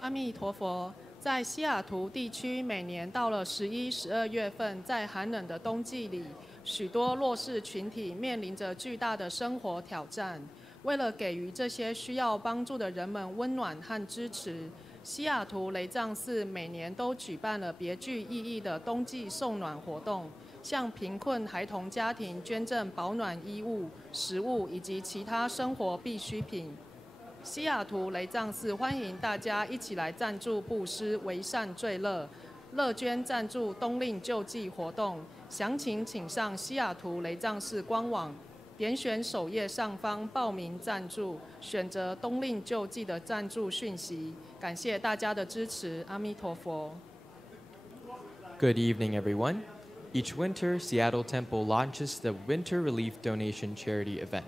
阿弥陀佛。在西雅图地区，每年到了11、12月份，在寒冷的冬季里，许多弱势群体面临着巨大的生活挑战。为了给予这些需要帮助的人们温暖和支持，西雅图雷藏寺每年都举办了别具意义的冬季送暖活动，向贫困孩童家庭捐赠保暖衣物、食物以及其他生活必需品。西雅图雷藏寺欢迎大家一起来赞助布施，为善最乐，乐捐赞助冬令救济活动。详情请上西雅图雷藏寺官网，点选首页上方报名赞助，选择冬令救济的赞助讯息。感谢大家的支持，阿弥陀佛。Good evening, everyone. Each winter, Seattle Temple launches the Winter Relief Donation Charity event,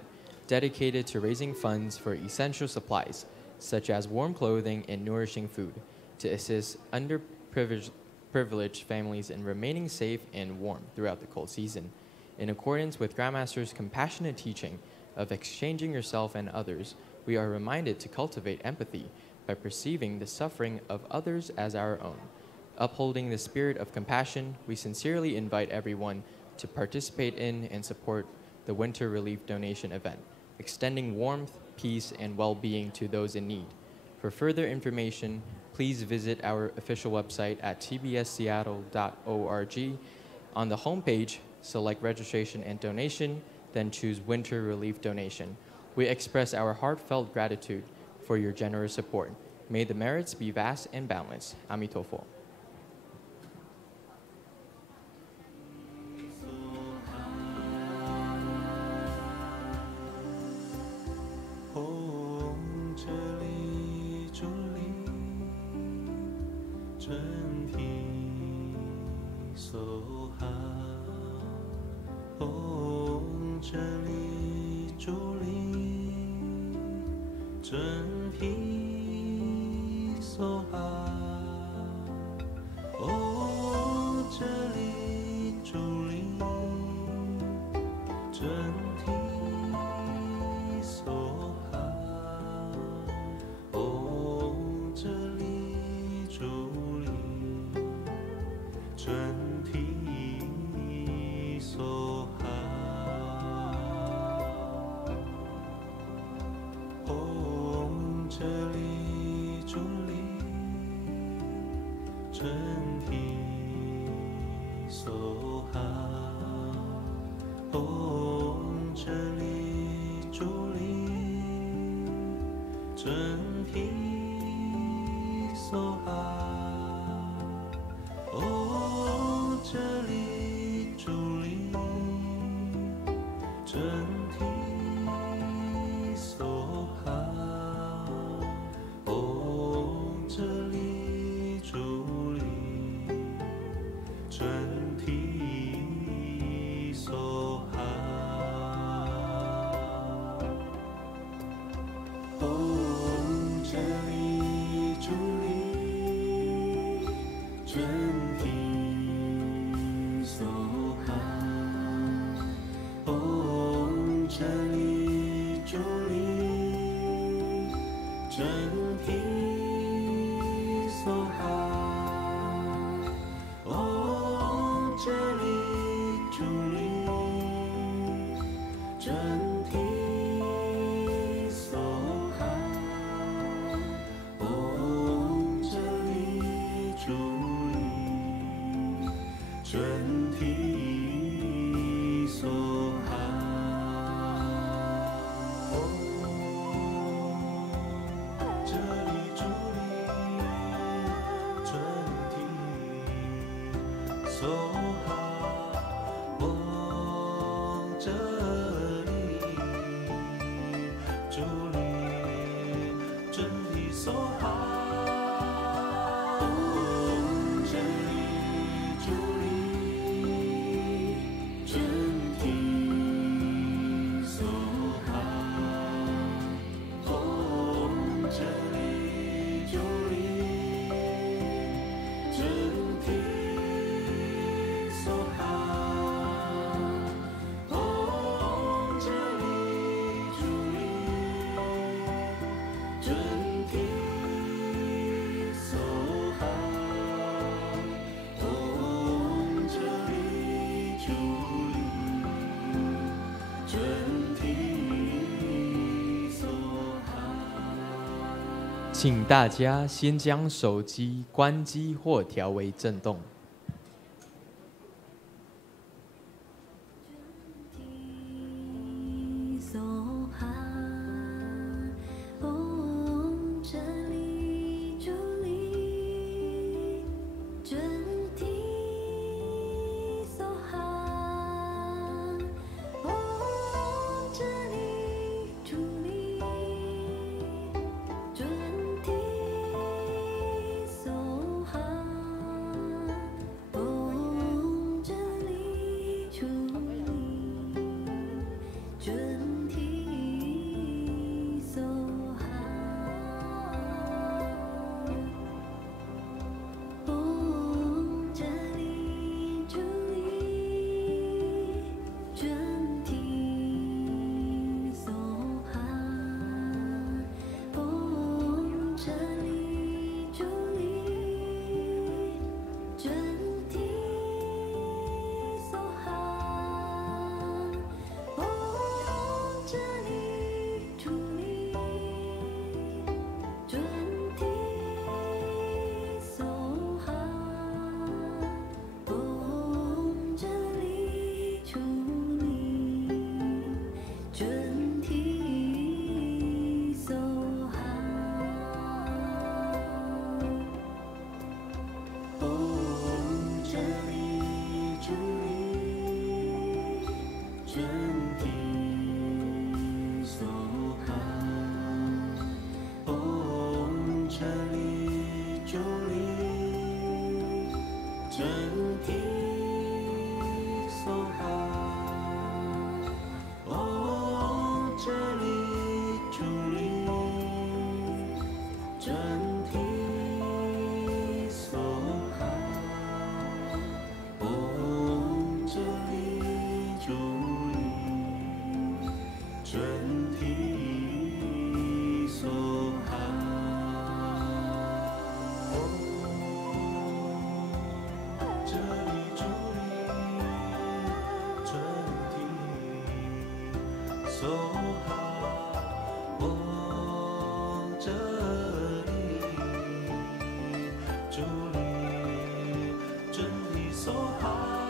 dedicated to raising funds for essential supplies, such as warm clothing and nourishing food, to assist underprivileged families in remaining safe and warm throughout the cold season. In accordance with Grandmaster's compassionate teaching of exchanging yourself and others, we are reminded to cultivate empathy by perceiving the suffering of others as our own. Upholding the spirit of compassion, we sincerely invite everyone to participate in and support the Winter Relief Donation event, extending warmth, peace, and well-being to those in need. For further information, please visit our official website at tbsseattle.org. On the homepage, select registration and donation, then choose Winter Relief Donation. We express our heartfelt gratitude for your generous support. May the merits be vast and boundless. Amitofo. 梭哈，唵哲利主利准提梭哈，唵哲利主利准提梭哈，唵哲利主利准提梭哈，唵哲利主利准提梭哈，唵哲利主利准提梭哈，唵哲利主利准提梭哈，唵哲利主利准提梭哈，唵哲利主利准提梭哈，唵哲利主利准提梭哈，唵哲利主利准提梭哈，唵哲利主利准提梭哈，唵哲利主利准提梭哈，唵哲利主利准提梭哈。请大家先将手机关机或调为震动。梭哈，唵哲利主利准提梭哈，唵哲利主利准提梭哈，唵哲利主利准提梭哈，唵哲利主利准提梭哈，唵哲利主利准提梭哈，唵哲利主利准提梭哈，唵哲利主利准提梭哈，唵哲利主利准提梭哈，唵哲利主利准提梭哈，唵哲利主利准提梭哈，唵哲利主利准提梭哈，唵哲利主利准提梭哈，唵哲利主利准提梭哈。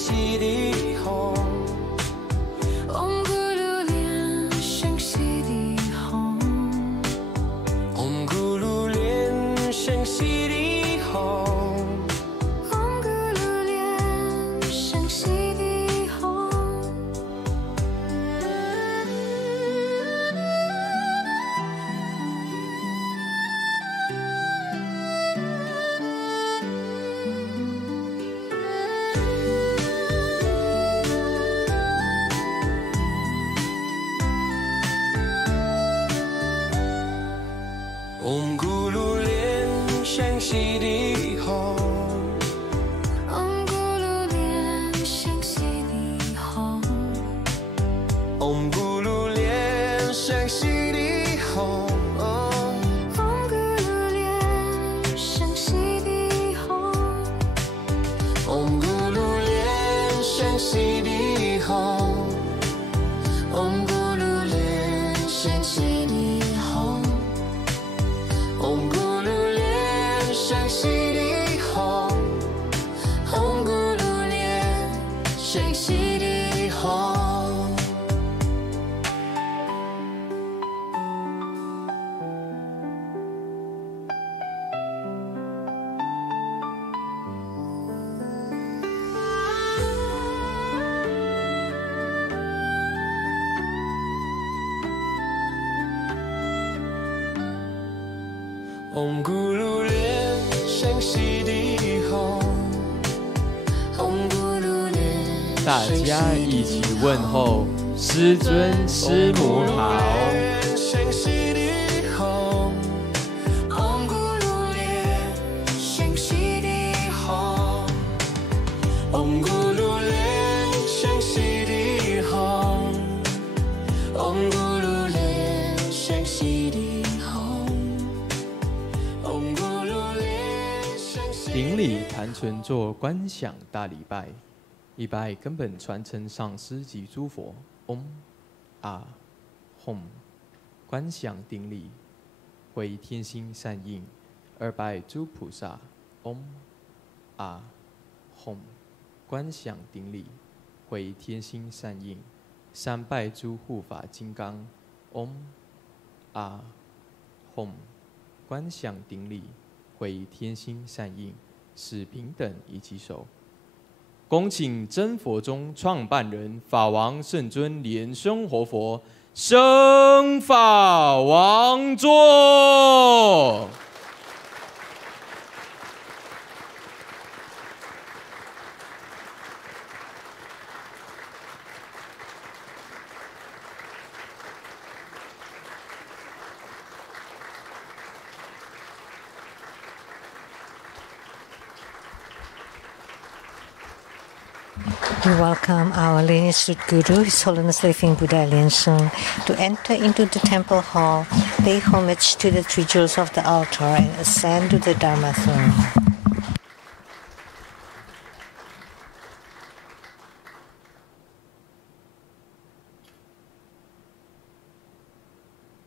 息的红。Om Guru Lian Sheng Xi Di Hong. Om Guru Lian Sheng Xi Di Hong. Om Guru Lian Sheng Xi Di Hong. Om Guru Lian Sheng Xi Di Hong. Om Guru Lian Sheng Xi Di Hong. Om Guru Lian Sheng Xi Di Hong. Om Guru Lian Sheng Xi Di Hong. Om Guru Lian Sheng Xi Di Hong. Om Guru Lian Sheng Xi Di Hong. Om Guru Lian Sheng Xi Di Hong. Om Guru Lian Sheng Xi Di Hong. Om Guru Lian Sheng Xi Di Hong. Om Guru Lian 大家一起问候师尊师母好。 Sheng Xi Di Hong. Om Guru Lian Sheng Xi Di Hong. Om Guru Lian Sheng Xi Di Hong. Om Guru Lian Sheng Xi Di Hong. Om Guru Lian Sheng Xi. 顶礼坛存做观想大礼拜，礼拜根本传承上师及诸佛。嗡啊吽，观想顶礼，回天心善应，二拜诸菩萨。嗡啊吽，观想顶礼，回天心善应，三拜诸护法金刚。嗡啊吽，观想顶礼，回天心善应，使平等以及手。恭请真佛宗创办人法王圣尊莲生活佛升法王座。We welcome our lineage Guru, His Holiness Living Buddha Lian Sheng, to enter into the temple hall, pay homage to the three jewels of the altar, and ascend to the Dharma throne.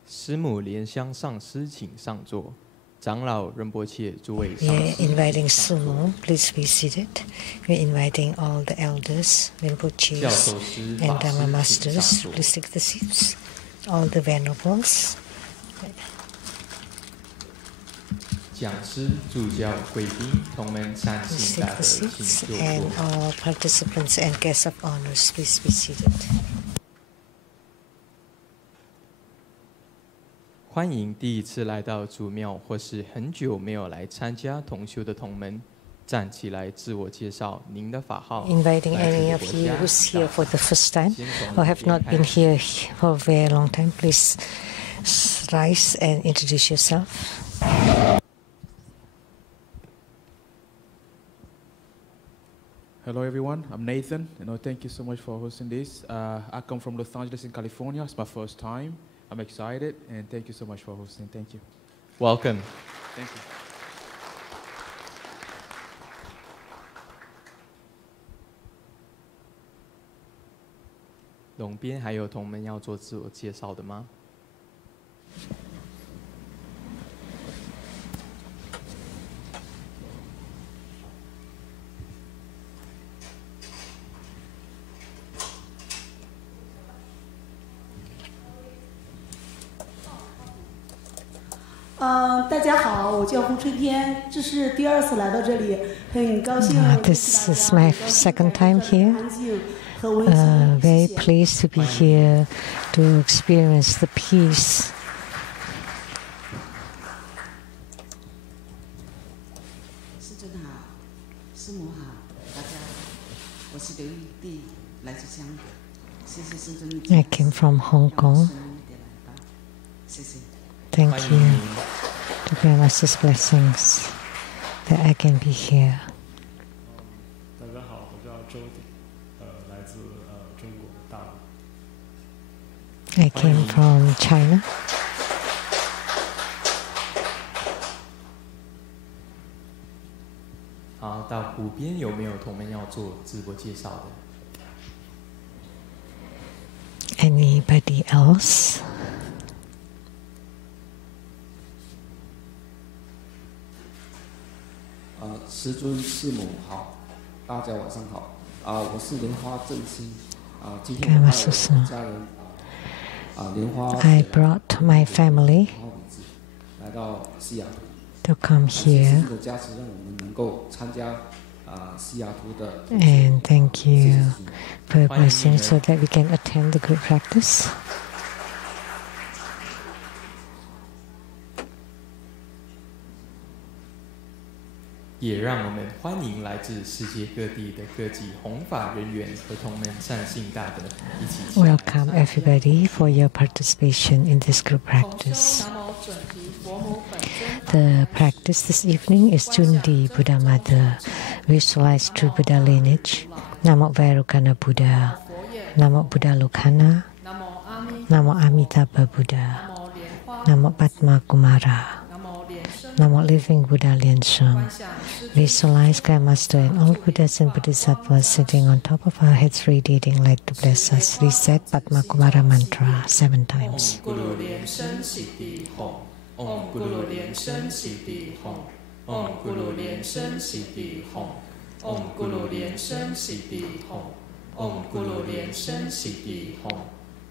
师母莲香上师，请上座。长老仁波切诸位上 We're 师， inviting 请上座。 Sumo, please be seated. We're inviting all the elders, 教 Rinpoches, 授师、 and 法 Dharma 师，请上 masters. 座。 Please take the seats. All the venerables. 讲师、助教、贵宾、同门善 Please 信大 take 德， the 请 seats. 就 And 座。 all participants and guests of honors, please be seated. 欢迎第一次来到祖庙或是很久没有来参加同修的同门，站起来自我介绍您的法号。 Inviting 来自 any 的 of 国 you 家 who's here for the first time 先从 or have not 这边 been 开始 here for a very long time, please rise and introduce yourself. Hello, everyone. I'm Nathan. Thank you so much for hosting this. I come from Los Angeles in California. It's my first time. I'm excited, and thank you so much for hosting. Thank you. Welcome. Thank you. 龙边还有同门要做自我介绍的吗？大家好，我叫胡春天，这是第2次来到这里，很高兴。This is my second time here. Very pleased to be here to experience the peace. 师尊好，师母好，大家好，我是刘玉娣，来自香港。谢谢师尊。I came from Hong Kong. 谢谢。Thank you to Grandmaster's blessings that I can be here. 大家好，我叫周鼎，来自中国大陆。I came from China. 好，到湖边有没有同门要做自我介绍的？ Anybody else? 师尊师母好，大家晚上好。我是莲花正心。今天我带我家人莲花。I brought my family 来到西雅图。To come here. 的加持让我们能够参加西雅图的。And thank you for your blessing so that we can attend the group practice. 也让我们欢迎来自世界各地的各级弘法人员和同门善信大德一起。Welcome everybody for your participation in this group practice. The practice this evening is Cundi Buddha visualize true Buddha lineage. Namo Vairocana Buddha, Namo Buddha Lokana, Namo Amitabha Buddha, Namo Padma Kumara, Namo Living Buddha Lian Sheng. Visualize Grandmaster and all Buddhas and Bodhisattvas sitting on top of our heads, radiating light to bless us. Reset Padma Kumara mantra 7 times. Om Guru Lian Sheng Siddhi Hong. Om Guru Lian Sheng Siddhi Hong. Om Guru Lian Sheng Siddhi Hong. Om Guru Lian Sheng Siddhi Hong.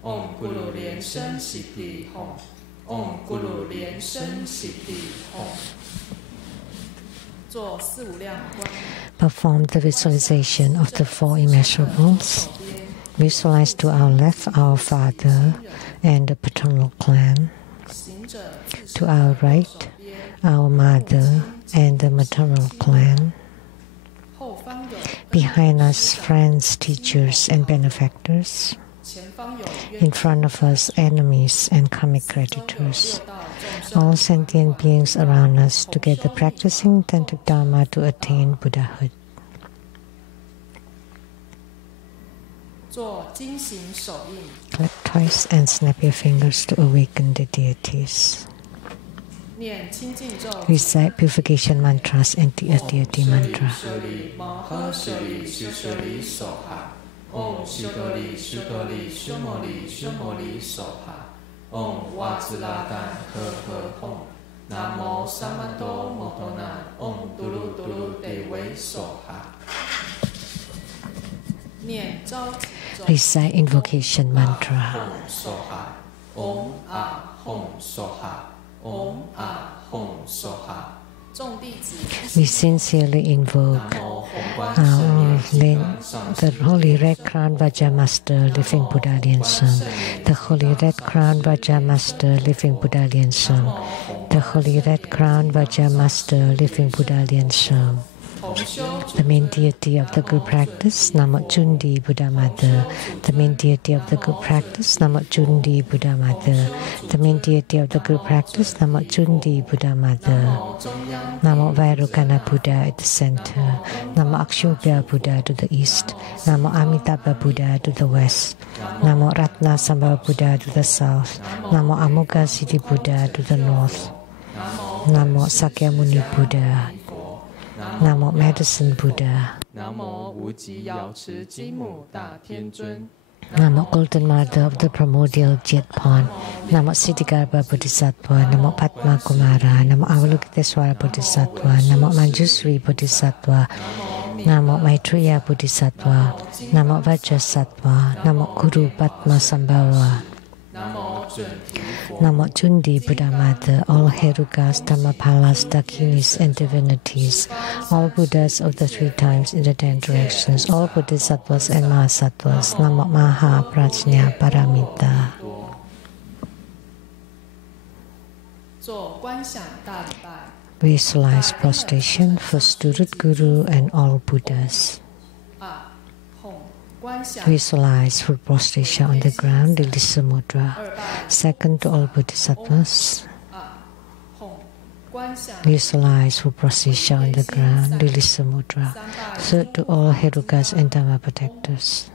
Om Guru Lian Sheng Siddhi Hong. Om Guru Lian Sheng Siddhi Hong. Perform the visualization of the 4 immeasurables. Visualize to our left our father and the paternal clan. To our right, our mother and the maternal clan. Behind us, friends, teachers, and benefactors. In front of us, enemies and karmic creditors. All sentient beings around us, together practicing authentic Dharma to attain Buddhahood. Clap twice and snap your fingers to awaken the deities. Recite purification mantras and the deity mantra. Om Shudoli Shudoli Shumoli Shumoli Soha. Om Waziladan He Hong. Namo Samato Motona. Om Dulu Dulu Dewe Soha. Recite invocation mantra. Om Soha. Om A Hong Soha. Om A Hong Soha. We sincerely invoke the Holy Red Crown Vajramaster, Living Buddha Lian Sheng, the Holy Red Crown Vajramaster, Living Buddha Lian Sheng, the Holy Red Crown Vajramaster, Living Buddha Lian Sheng. The main deity of the group practice, Namo Cundi Buddha Mother. The main deity of the group practice, Namo Cundi Buddha Mother. The main deity of the group practice, Namo Cundi Buddha Mother. Namo Vairocana Buddha at the center. Namo Akshobhya Buddha to the east. Namo Amitabha Buddha to the west. Namo Ratna Sambhava Buddha to the south. Namo Amoga Siddhi Buddha to the north. Namo Sakyamuni Buddha. Namo Medicine Buddha. Namo Wuji Yao Chi Jingmu Da Tian Zun. Namo Golden Mother of the Primordial Jet Pond. Namo Siddhigarbha Bodhisattva. Namo Padma Kumara. Namo Avalokiteswara Bodhisattva. Namo Manjusri Bodhisattva. Namo Maitreya Bodhisattva. Namo Vajrasattva. Namo Guru Padma Sambhava. Maha Cundi Bodhisattva, all Herukas, Dhammapalas, Dakinis, and divinities, all Buddhas of the 3 times in the 10 directions, all Bodhisattvas and Mahasattvas, Namo Maha Prajna Paramita. Visualize prostration for student Guru and all Buddhas. Visualize full prostration on the ground, release the mudra. Second, to all Bodhisattvas. Visualize full prostration on the ground, release the mudra. Third, to all Herukas and Dharma protectors.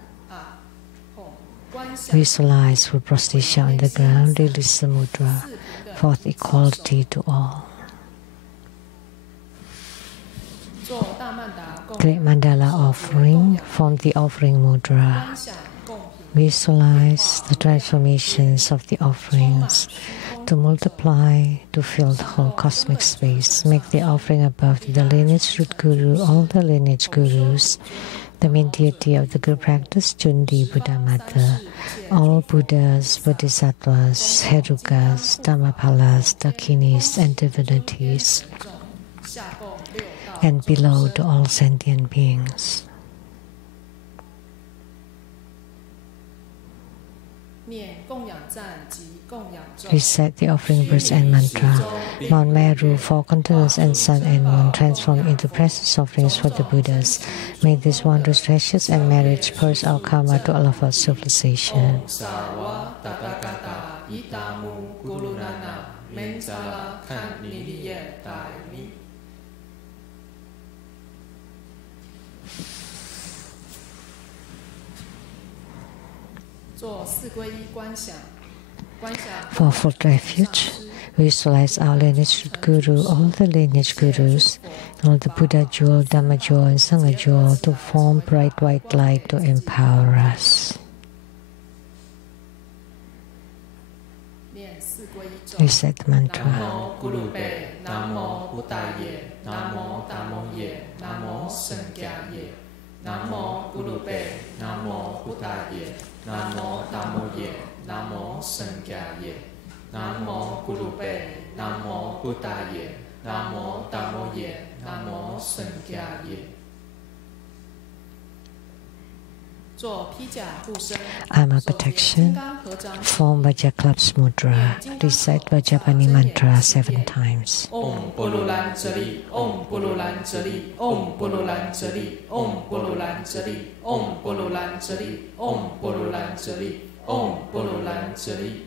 Visualize full prostration on the ground, release the mudra. Fourth, equality to all. Great mandala offering, form the offering mudra. Visualize the transformations of the offerings to multiply, to fill the whole cosmic space. Make the offering above to the lineage root guru, all the lineage gurus, the main deity of the good practice, Cundi Buddha, all Buddhas, Bodhisattvas, Herukas, Dhammapalas, Dakinis, and divinities, and below to all sentient beings. Recite the offering verse and mantra. Mount Meru, 4 continents and sun and moon transform into precious offerings for the Buddhas. May these wondrous treasures and marriage purge our karma to all of our civilization. For full refuge, visualize our lineage guru, all the lineage gurus, all the Buddha jewel, Dhamma jewel, and Sangha jewel to form bright white light to empower us. Recite the mantra. Namo Gurube, Namo Buddhaye, Namo Dhammoye, Namo Sheng-Yen. Namo Gurube, Namo Buddhaye, Namo Dhammoye, Namo Sheng-Yen. Namo Gurube, Namo Buddhaye, Namo Dhammoye, Namo Sheng-Yen. Armor protection, form Vajra Clubs Mudra. Recite Vajrapani mantra 7 times. Om Pululanjali, Om Pululanjali, Om Pululanjali, Om Pululanjali, Om Pululanjali, Om Pululanjali, Om Pululanjali.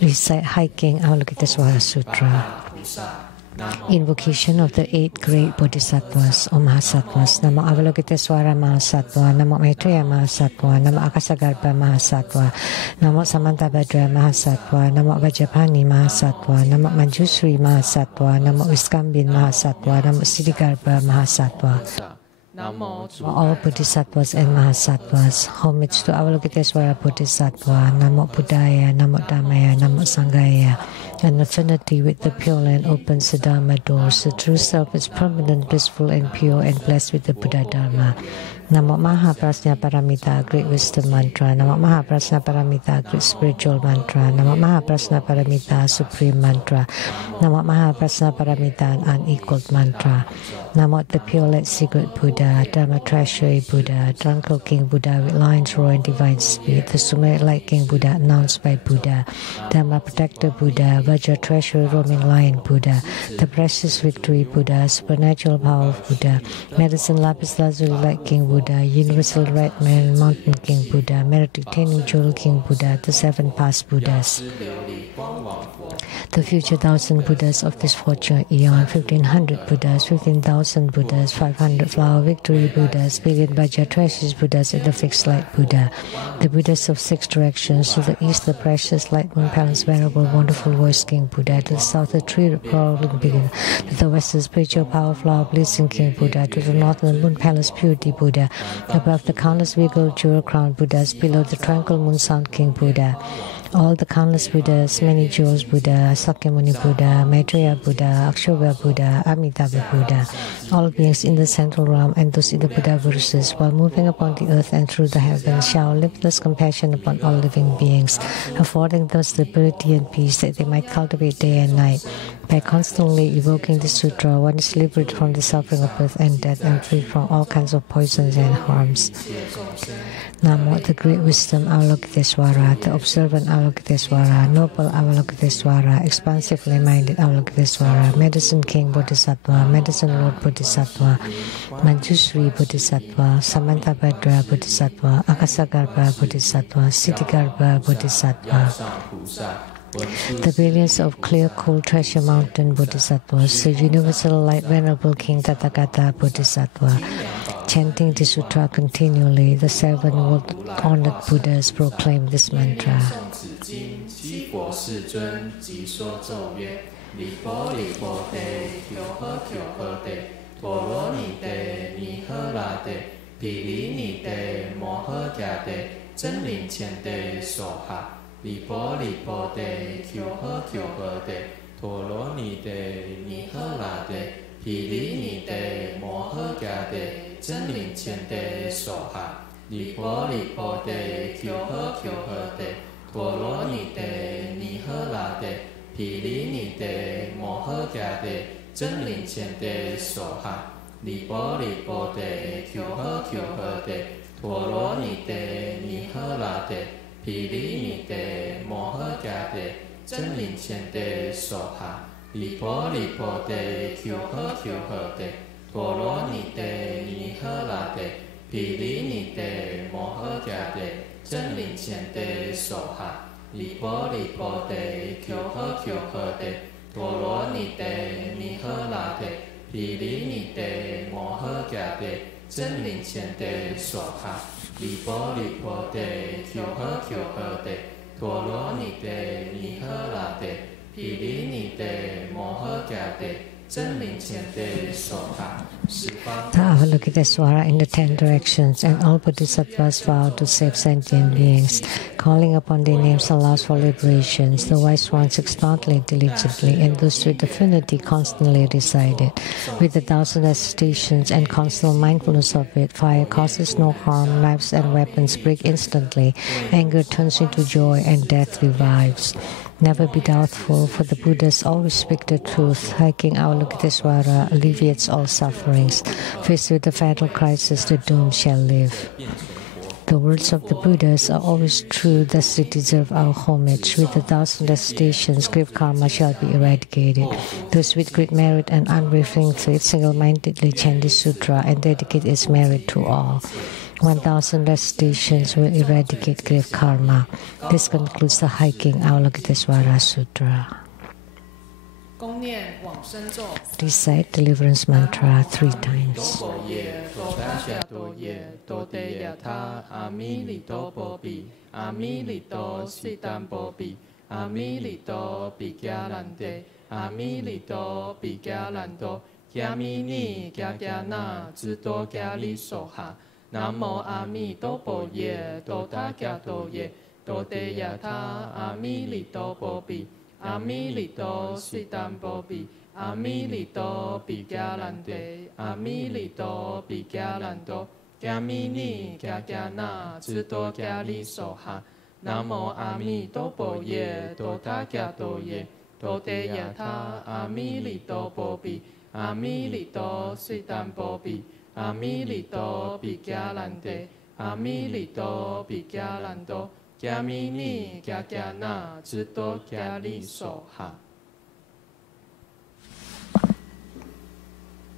Recite Hiking Avalokitesvara Sutra. Invocation of the 8 great Bodhisattvas or Mahasattvas. Namo Avalokitesvara Mahasattva, Namo Maitreya Mahasattva, Namo Akasagarbha Mahasattva, Namo Samantabhadra Mahasattva, Namo Vajrapani Mahasattva, Namo Manjusri Mahasattva, Namo Viskambin Mahasattva, Namo Siddhigarbha Mahasattva. All Bodhisattvas and Mahasattvas, homage to Avalokitesvara Bodhisattva, Namo Buddhaya, Namo Dhammaya, Namo Sanghaya, an affinity with the pure and opens the Dharma doors. The true self is permanent, blissful and pure and blessed with the Buddhadharma. Namo Maha Prajna Paramita, great wisdom mantra. Namo Maha Prajna Paramita, great spiritual mantra. Namo Maha Prajna Paramita, supreme mantra. Namo Maha Prajna Paramita, an unequaled mantra. Namo the pure light secret Buddha, Dharma treasury Buddha, Drunken King Buddha with lions roar and divine speed, the Sumeric light King Buddha announced by Buddha, Dharma protector Buddha, Vajra treasury roaming lion Buddha, the precious victory Buddha, supernatural power of Buddha, medicine lapis lazuli light King Buddha, universal Redmond mountain King Buddha, merit attaining jewel King Buddha, the 7 past Buddhas. the future 1,000 Buddhas of this fortune eon, 1,500 Buddhas, 15,000 Buddhas, 500 flower victory Buddhas, billion Vajratrasis Buddhas, and the fixed light Buddha. The Buddhas of 6 directions: to the east, the precious light moon palace, venerable, wonderful voice King Buddha; to the south, the tree rolling beginner; to the west, the spiritual power flower blazing King Buddha; to the north, the moon palace purity Buddha; above the countless regal jewel crown Buddhas; below the tranquil moon sound King Buddha. All the countless Buddhas, many jewels Buddha, Sakyamuni Buddha, Maitreya Buddha, Akshobhya Buddha, Amitabha Buddha, all beings in the central realm and those in the Buddha verses, while moving upon the earth and through the heavens, shower limitless compassion upon all living beings, affording them stability and peace that they might cultivate day and night. By constantly evoking the sutra, one is liberated from the suffering of birth and death and free from all kinds of poisons and harms. Namo, the great wisdom Avalokitesvara, the observant Avalokitesvara, noble Avalokitesvara, expansively minded Avalokitesvara, medicine king Bodhisattva, medicine lord Bodhisattva, Manjusri Bodhisattva, Samantabhadra Bodhisattva, Akasagarbha Bodhisattva, Siddhigarbha Bodhisattva. The billions of clear, cool treasure mountain Bodhisattvas, the universal light venerable King Tathagata Bodhisattva. Chanting the sutra continually, the 7 world-honored Buddhas proclaim this mantra. Li po de, kyo he de, to lo ni he la de, pi li ni de, mo he ga de, zhen ling qian de, so ha. Li po de, kyo he de, to lo ni he la de, pi li ni de, mo he ga de, zhen ling qian de, so ha. Li po de, kyo he de, to lo ni he la de, pi li ni de, mo he ga de, zhen ling qian de, so ha. Li po de, kyo he de, to lo ni he la de, pi li ni de, mo he ga de, zhen ling qian de, so ha. Li po de, kyo he de, to lo ni he la de, pi li ni de, mo he ga de, zhen ling qian de, so ha. Li po de, kyo he de, to lo ni he la de, pi li ni de, mo he ga de, zhen ling qian de, so ha. The Avalokitesvara in the 10 directions and all Bodhisattvas vow to save sentient beings. Calling upon their names allows for liberations. The wise ones expound diligently, and those with affinity constantly recite it. With 1,000 recitations and constant mindfulness of it, fire causes no harm, knives and weapons break instantly, anger turns into joy, and death revives. Never be doubtful, for the Buddhas always speak the truth. Hiking Avalokitesvara alleviates all sufferings. Faced with the fatal crisis, the doomed shall live. The words of the Buddhas are always true, thus they deserve our homage. With 1,000 recitations, grave karma shall be eradicated. Those with great merit and unwavering faith single-mindedly chant this sutra and dedicate its merit to all. 1,000 recitations will eradicate grave karma. This concludes the Hiking Avalokitesvara Sutra. Recite deliverance mantra 3 times. Namo Amito Ye, Do Ta Kya To Ye, Do Te Yatha, Amilito Bobi, Amilito Sitam Bobi, Amilito Pigalante, Amilito Pigalando, Kyamini Kyakyana, Zuto Kyali Soha. Namo Amito Ye, Do Ta Kya To Ye, Do Te Yatha, Amilito Bobi, Amilito Sitam Bobi. Amilito Pigalante, Amilito Pigalando, Kyamini Kyakyana, Zuto Kyali Soha.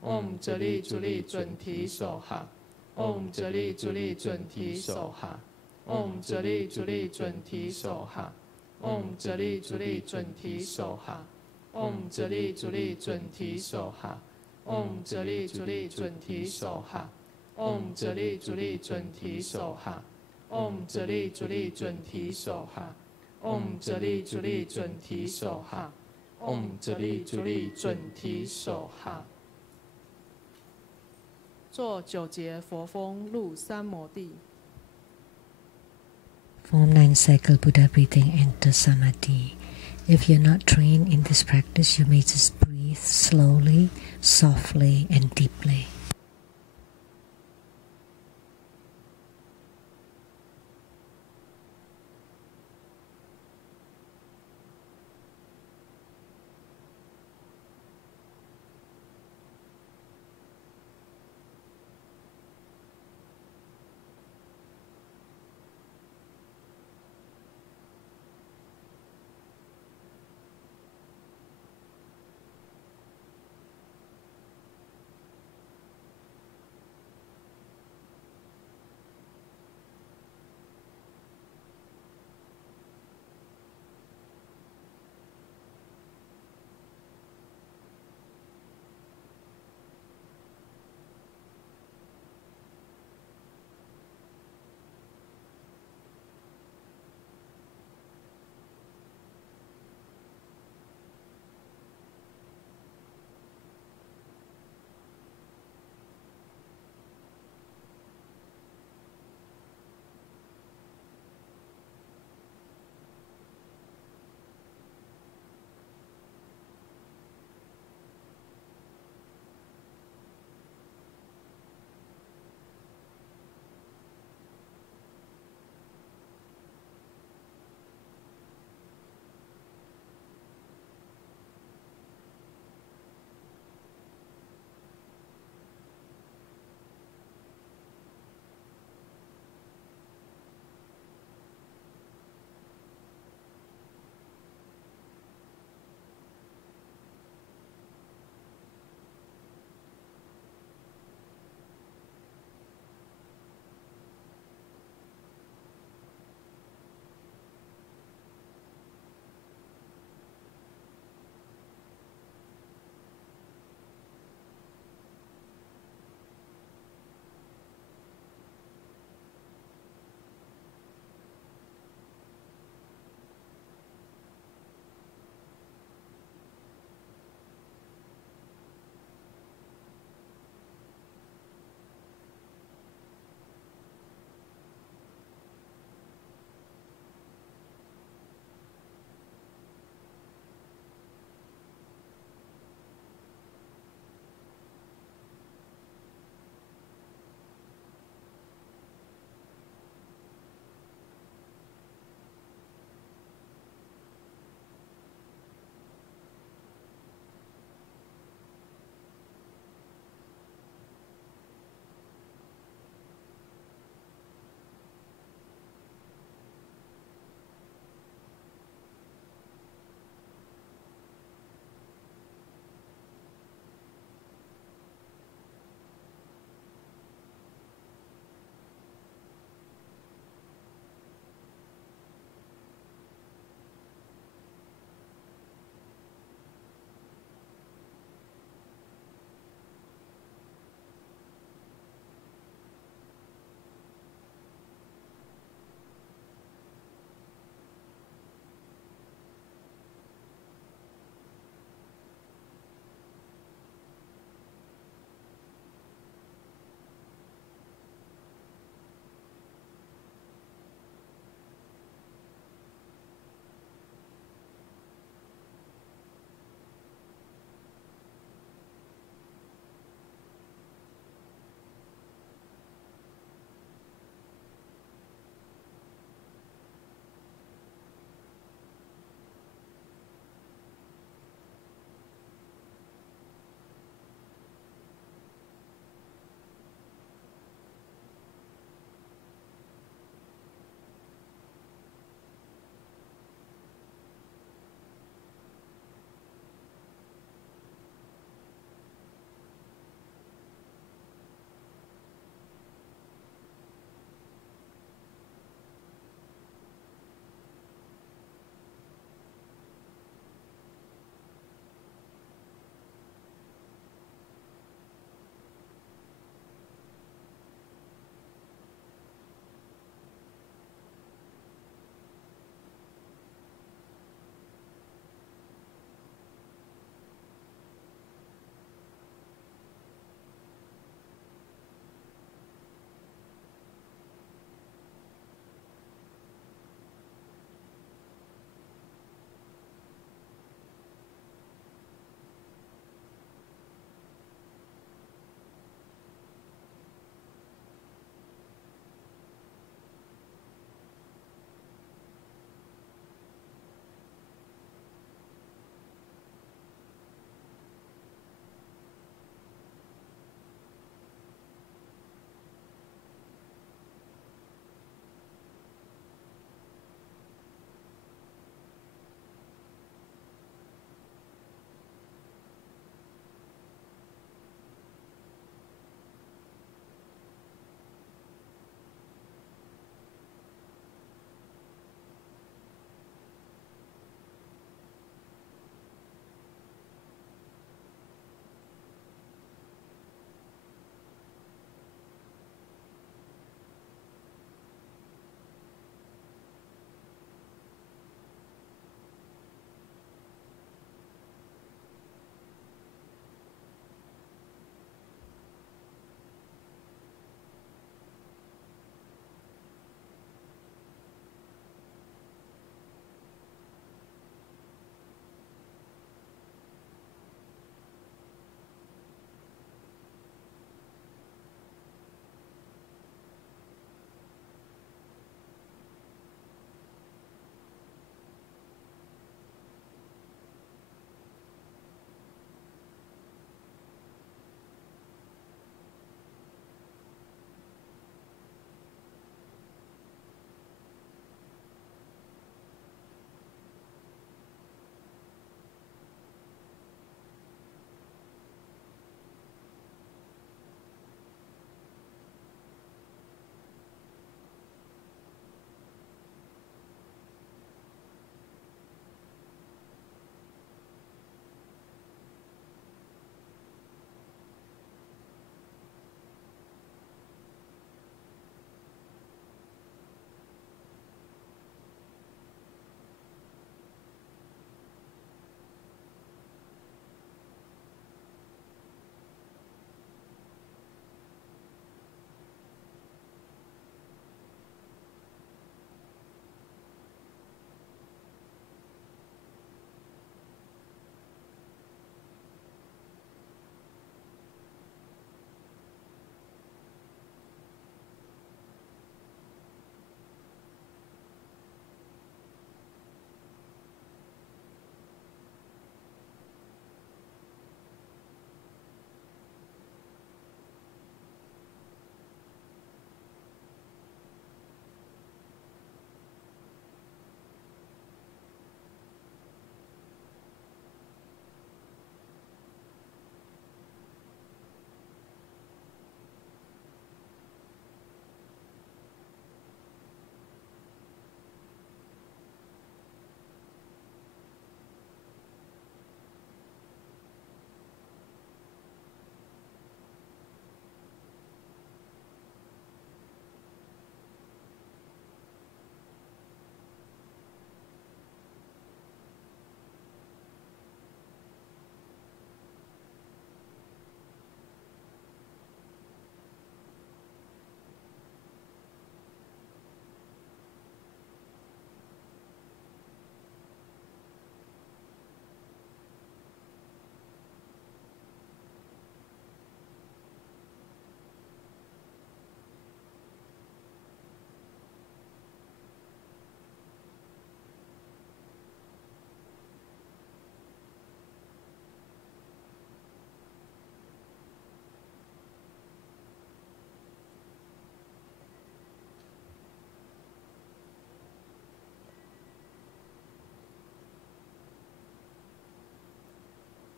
Om 折立足立准提手哈。Om 折立足立准提手哈。Om 折立足立准提手哈。Om 折立足立准提手哈。Om 折立足立准提手哈。Om 折立足立准提手哈。Om 折立足立准提手哈。Om 折立足立准提手哈。Om 折立足立准提手哈。Om 折立足立准提手哈。做9节佛风入三摩地。Form 9 cycle Buddha breathing enter samadhi. If you're not trained in this practice, you may just breathe slowly, softly, and deeply.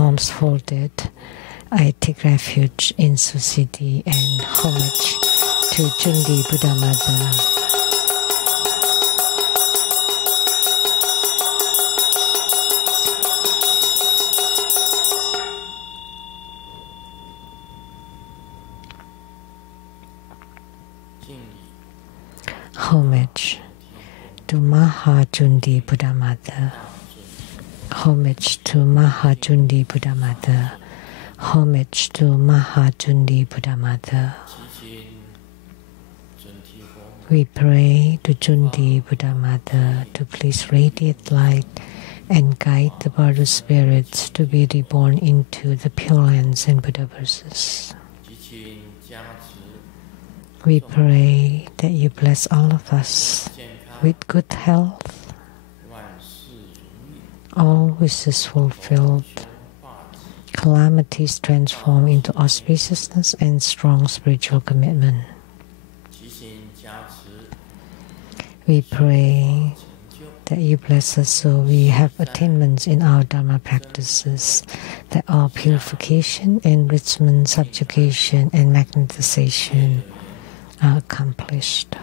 palms folded, I take refuge in Susiddhi and homage to Cundi Buddha Mother. Homage to Maha Cundi Buddha Mother. Homage to Maha Cundi Buddha Mother. Homage to Maha Cundi Buddha Mother. We pray to Cundi Buddha Mother to please radiate light and guide the Bardo spirits to be reborn into the Pure Lands and Buddha verses. We pray that you bless all of us with good health, all wishes fulfilled, calamities transform into auspiciousness and strong spiritual commitment. We pray that you bless us so we have attainments in our Dharma practices, that all purification, enrichment, subjugation, and magnetization are accomplished.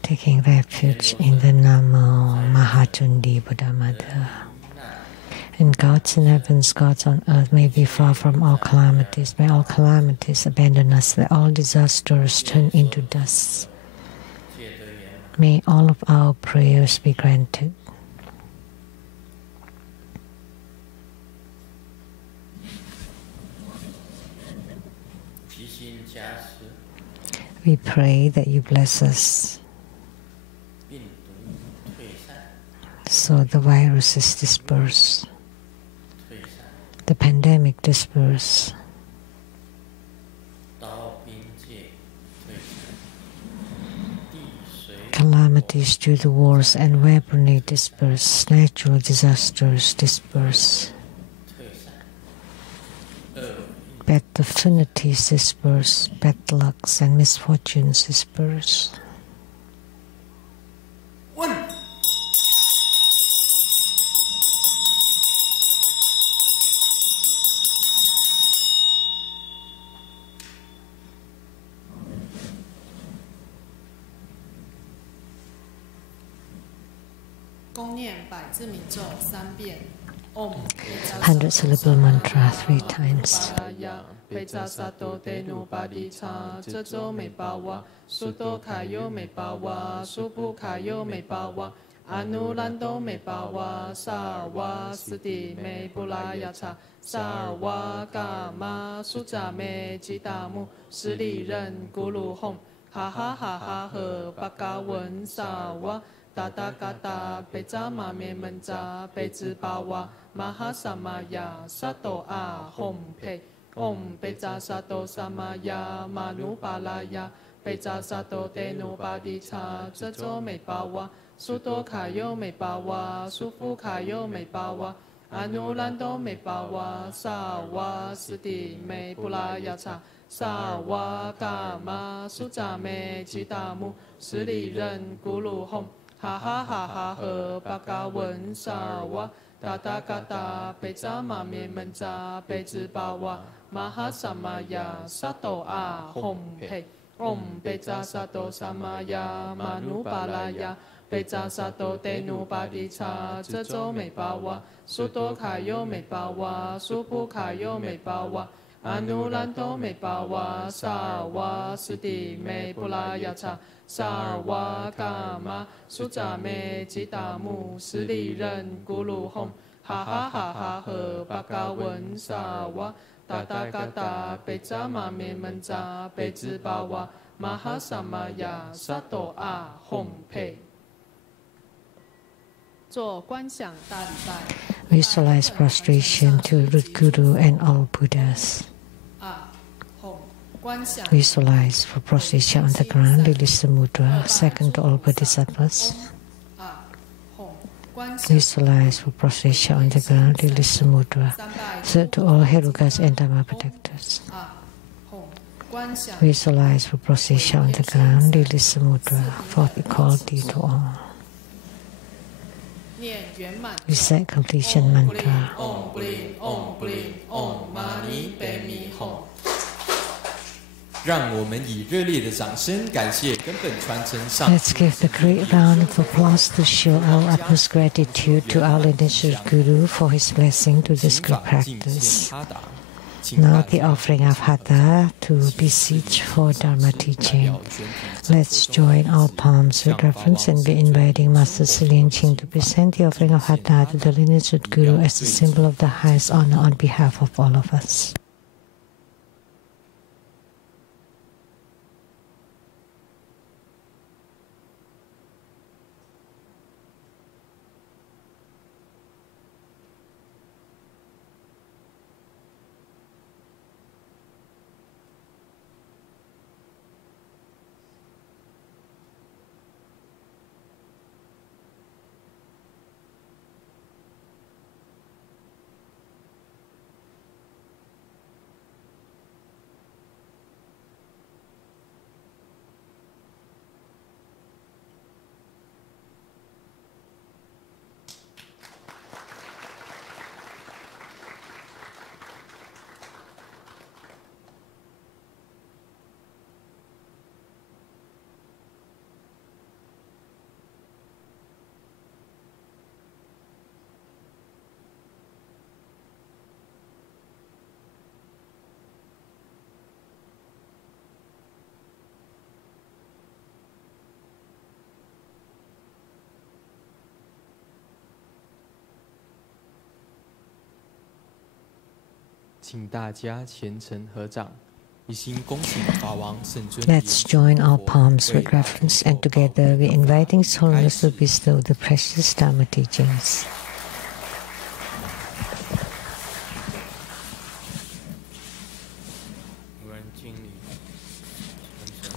Taking refuge in the Namo Maha Cundi Buddha Mother. And gods in heavens, gods on earth, may be far from all calamities. May all calamities abandon us. Let all disasters turn into dust. May all of our prayers be granted. We pray that you bless us so the virus is dispersed, the pandemic dispersed, calamities due to wars and weaponry dispersed, natural disasters dispersed, bad affinities dispersed, bad lucks and misfortunes dispersed. Hundred syllable mantra 3 times. Anulando me bawa sarwa siddhi me bulayata sarwa kama sutra me jitamu Sri ren guru hom ha ha ha ha he bakawen sarwa tata kata pejama me menja peji bawa maha samaya sato a hom pe om peja sato samaya manu balaya peja sato tenu badita jajo me bawa Suto kayo me bawa, sufu kayo me bawa, anulando me bawa, sarwa siddhi me bulayata, sarwa kama sutra me jitamu, Sri ren guru hom, ha ha ha ha he bakawen sarwa, tata kata pejama me menja peji bawa, maha samaya sato a hom pe, om peja sato samaya manu balaya, Peja sato tenu badita jajo me bawa, suto kayo me bawa, supu kayo me bawa, anulanto me bawa, sarwa siddhi me bulayata, sarwa kama sutra me jitamu, Sri ren guru hom, ha ha ha ha he bakawen sarwa, tata kata pejama me menja peji bawa, maha samaya sato a hom pe. 做观想大礼拜。 Visualize prostration to root Guru and all Buddhas. Visualize for prostration on the ground, release the mudra, second to all Bodhisattvas. Visualize for prostration on the ground, release the mudra, third to all Herukas and Dharma protectors. Visualize for prostration on the ground, release the mudra, fourth equality to all. Recite completion mantra. Let's give the great round of applause to show our utmost gratitude to our lineage Guru for his blessing to this good practice. Now the offering of Hatha to beseech for Dharma teaching. Let's join our palms with reverence and be inviting Master Lian Sheng to present the offering of Hatha to the lineage Guru as a symbol of the highest honor on behalf of all of us. Let's join our palms with reverence and together we inviting His Holiness to bestow the precious Dharma teachings.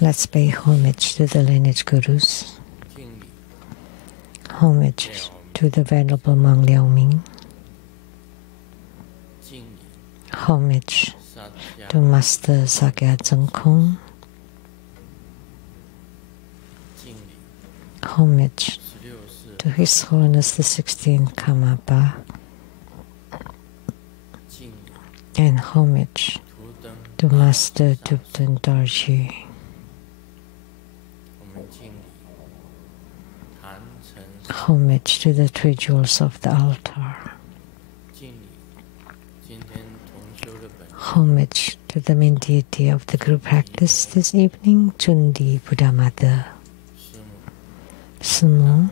Let's pay homage to the lineage Gurus, homage to the Venerable Monk Liao Ming, homage to Master Sakyamuni, homage to His Holiness the 16th Karmapa, and homage to Master Dupten Dorji. Homage to the three jewels of the altar. Homage to the main deity of the group practice this evening, Cundi Buddha Mother. Sumo,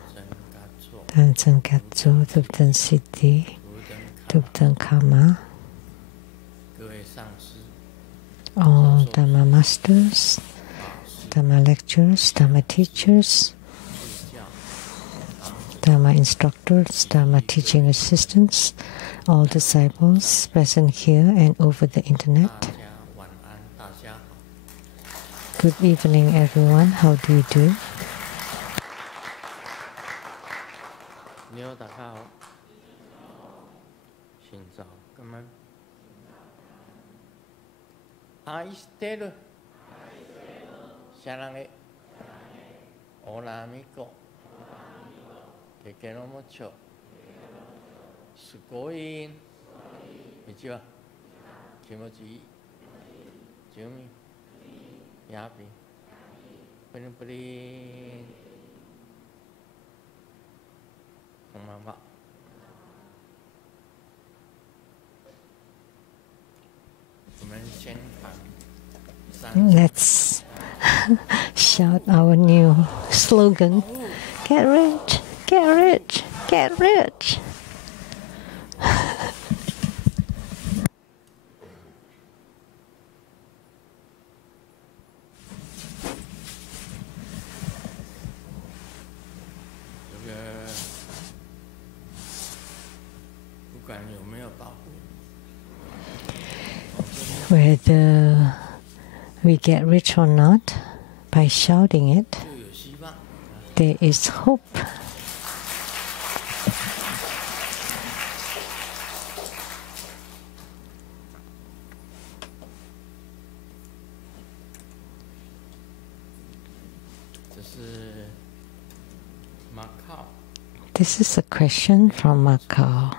Tansen Katso, Dupten Siddhi, Dupten Kama, all Dharma masters, Dharma lecturers, Dharma teachers, Dharma instructors, Dharma teaching assistants, all disciples present here and over the internet. Good evening, everyone. How do you do? Let's shout our new slogan. Get rich, get rich, get rich. Whether we get rich or not, by shouting it, there is hope. This is a question from Macau.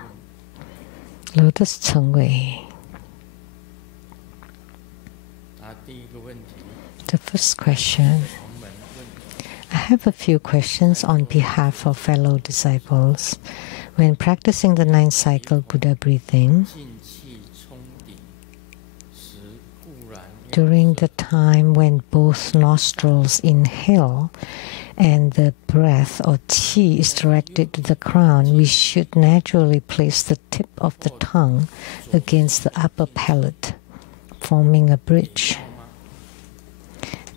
Lotus Chengwei. The first question. I have a few questions on behalf of fellow disciples. When practicing the 9th cycle Buddha breathing, during the time when both nostrils inhale and the breath or qi is directed to the crown, we should naturally place the tip of the tongue against the upper palate, forming a bridge.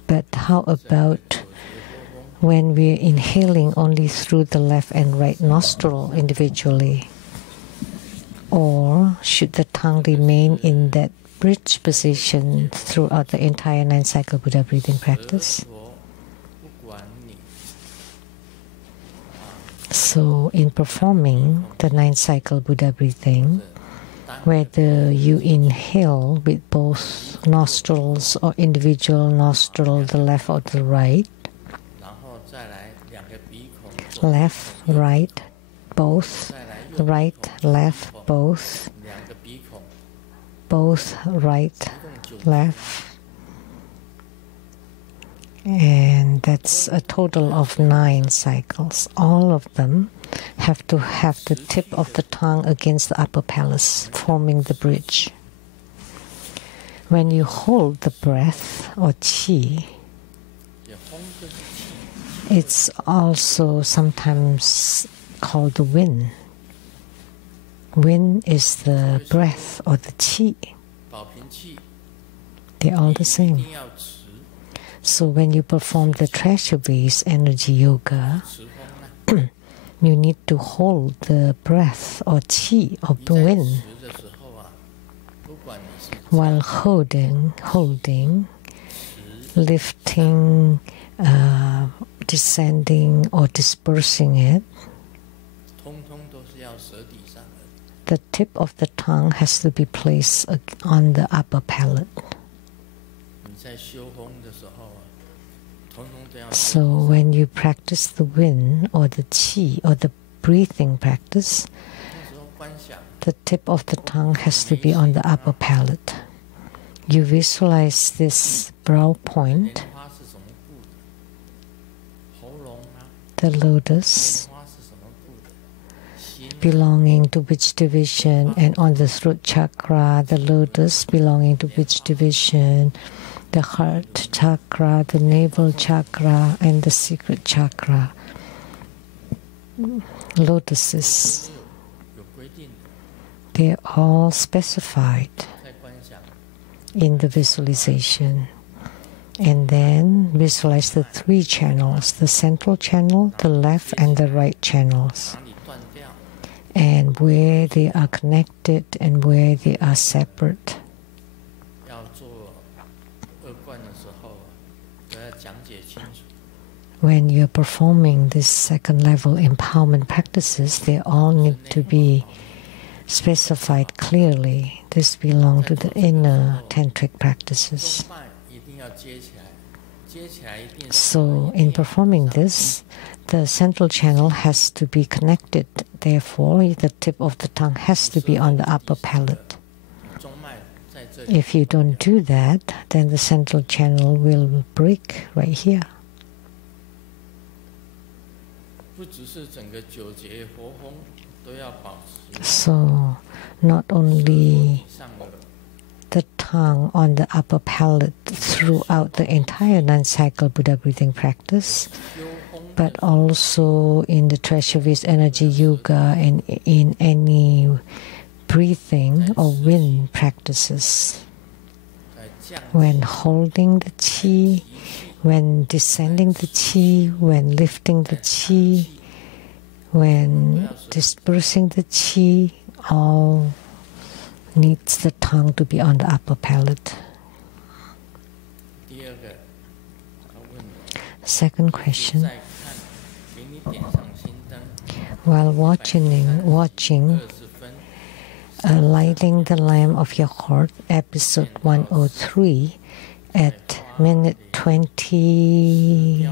But how about when we're inhaling only through the left and right nostril individually? Or should the tongue remain in that bridge position throughout the entire 9th cycle Buddha breathing practice? So in performing the 9th cycle Buddha breathing, whether you inhale with both nostrils or individual nostril, the left or the right, left, right, both, right, left, both, right, left, and that's a total of 9 cycles. All of them have to have the tip of the tongue against the upper palate, forming the bridge. When you hold the breath or qi, it's also sometimes called the wind. Wind is the breath or the qi. They're all the same. So when you perform the treasure-based energy yoga, you need to hold the breath or qi or the wind. While holding, lifting, descending or dispersing it, the tip of the tongue has to be placed on the upper palate. So when you practice the wind or the qi or the breathing practice, the tip of the tongue has to be on the upper palate. You visualize this brow point, the lotus, belonging to which division, and on the throat chakra, the lotus belonging to which division, the heart chakra, the navel chakra, and the secret chakra. Lotuses, they're all specified in the visualization. And then visualize the 3 channels, the central channel, the left and the right channels, and where they are connected and where they are separate. When you're performing this second level empowerment practices, they all need to be specified clearly. This belongs to the inner tantric practices. So in performing this, the central channel has to be connected. Therefore, the tip of the tongue has to be on the upper palate. If you don't do that, then the central channel will break right here. So not only the tongue on the upper palate throughout the entire 9th cycle Buddha breathing practice, but also in the treasure-based energy yoga and in any breathing or wind practices. When holding the qi, when descending the qi, when lifting the qi, when dispersing the qi, all needs the tongue to be on the upper palate. Second question. While watching Lighting the Lamp of Your Heart, episode 103, at minute 20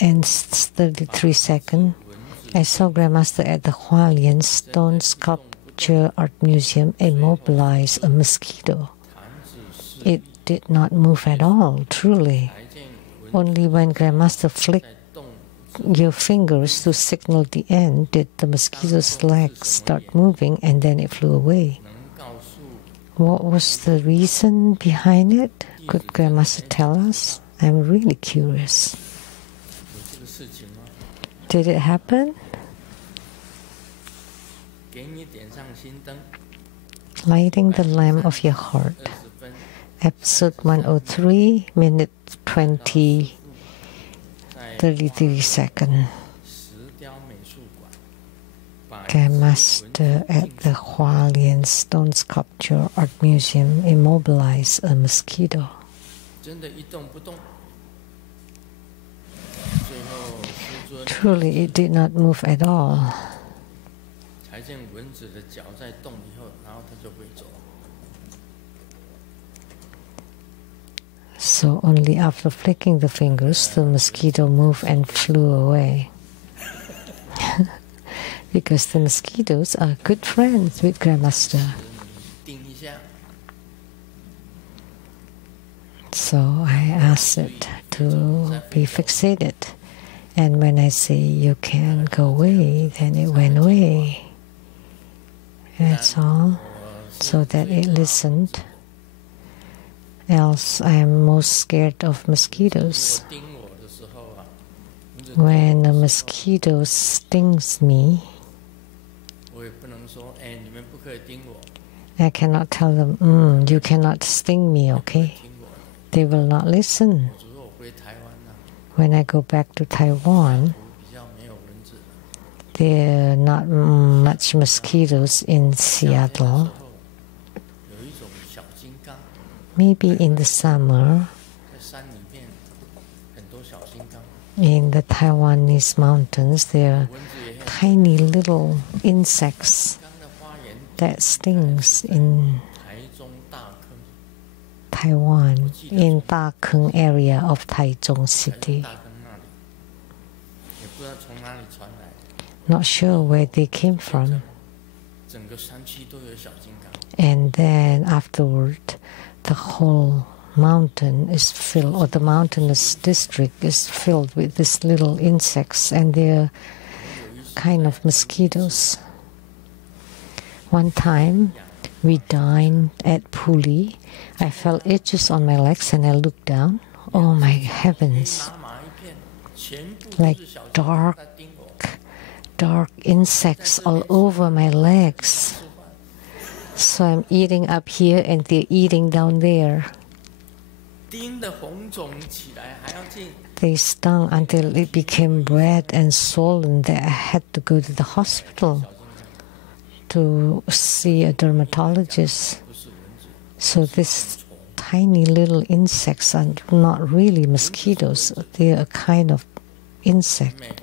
and 33 seconds, I saw Grandmaster at the Hualien Stone Sculpture Art Museum immobilize a mosquito. It did not move at all, truly. Only when Grandmaster flicked your fingers to signal the end did the mosquito's legs start moving, and then it flew away. What was the reason behind it? Could Grandmaster tell us? I'm really curious. Did it happen? Lighting the Lamp of Your Heart, episode 103, minute 20, 33 seconds. Grandmaster at the Hualien Stone Sculpture Art Museum immobilized a mosquito. Truly, it did not move at all. So only after flicking the fingers, the mosquito moved and flew away. Because the mosquitoes are good friends with Grandmaster. So I asked it to be fixated. And when I say you can go away, then it went away. That's all. So that it listened. Else I am most scared of mosquitoes. When a mosquito stings me, I cannot tell them, you cannot sting me, okay? They will not listen. When I go back to Taiwan, there are not much mosquitoes in Seattle. Maybe in the summer, in the Taiwanese mountains, there are tiny little insects that stings in Taiwan, in Da Keng area of Taichung City. Not sure where they came from. And then afterward, the whole mountain is filled, or the mountainous district is filled with these little insects, and they're kind of mosquitoes. One time, we dined at Puli. I felt itches on my legs and I looked down. Oh my heavens! Like dark insects all over my legs. So I'm eating up here and they're eating down there. They stung until it became red and swollen that I had to go to the hospital to see a dermatologist. So these tiny little insects are not really mosquitoes. They are a kind of insect.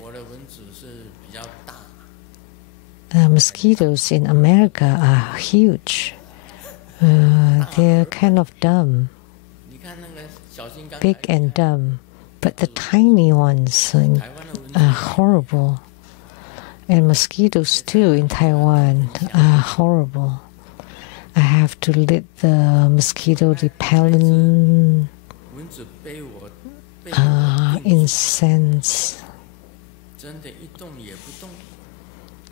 Mosquitoes in America are huge. They're kind of dumb. Big and dumb. But the tiny ones are horrible. And mosquitoes too in Taiwan are horrible. I have to lit the mosquito repellent incense.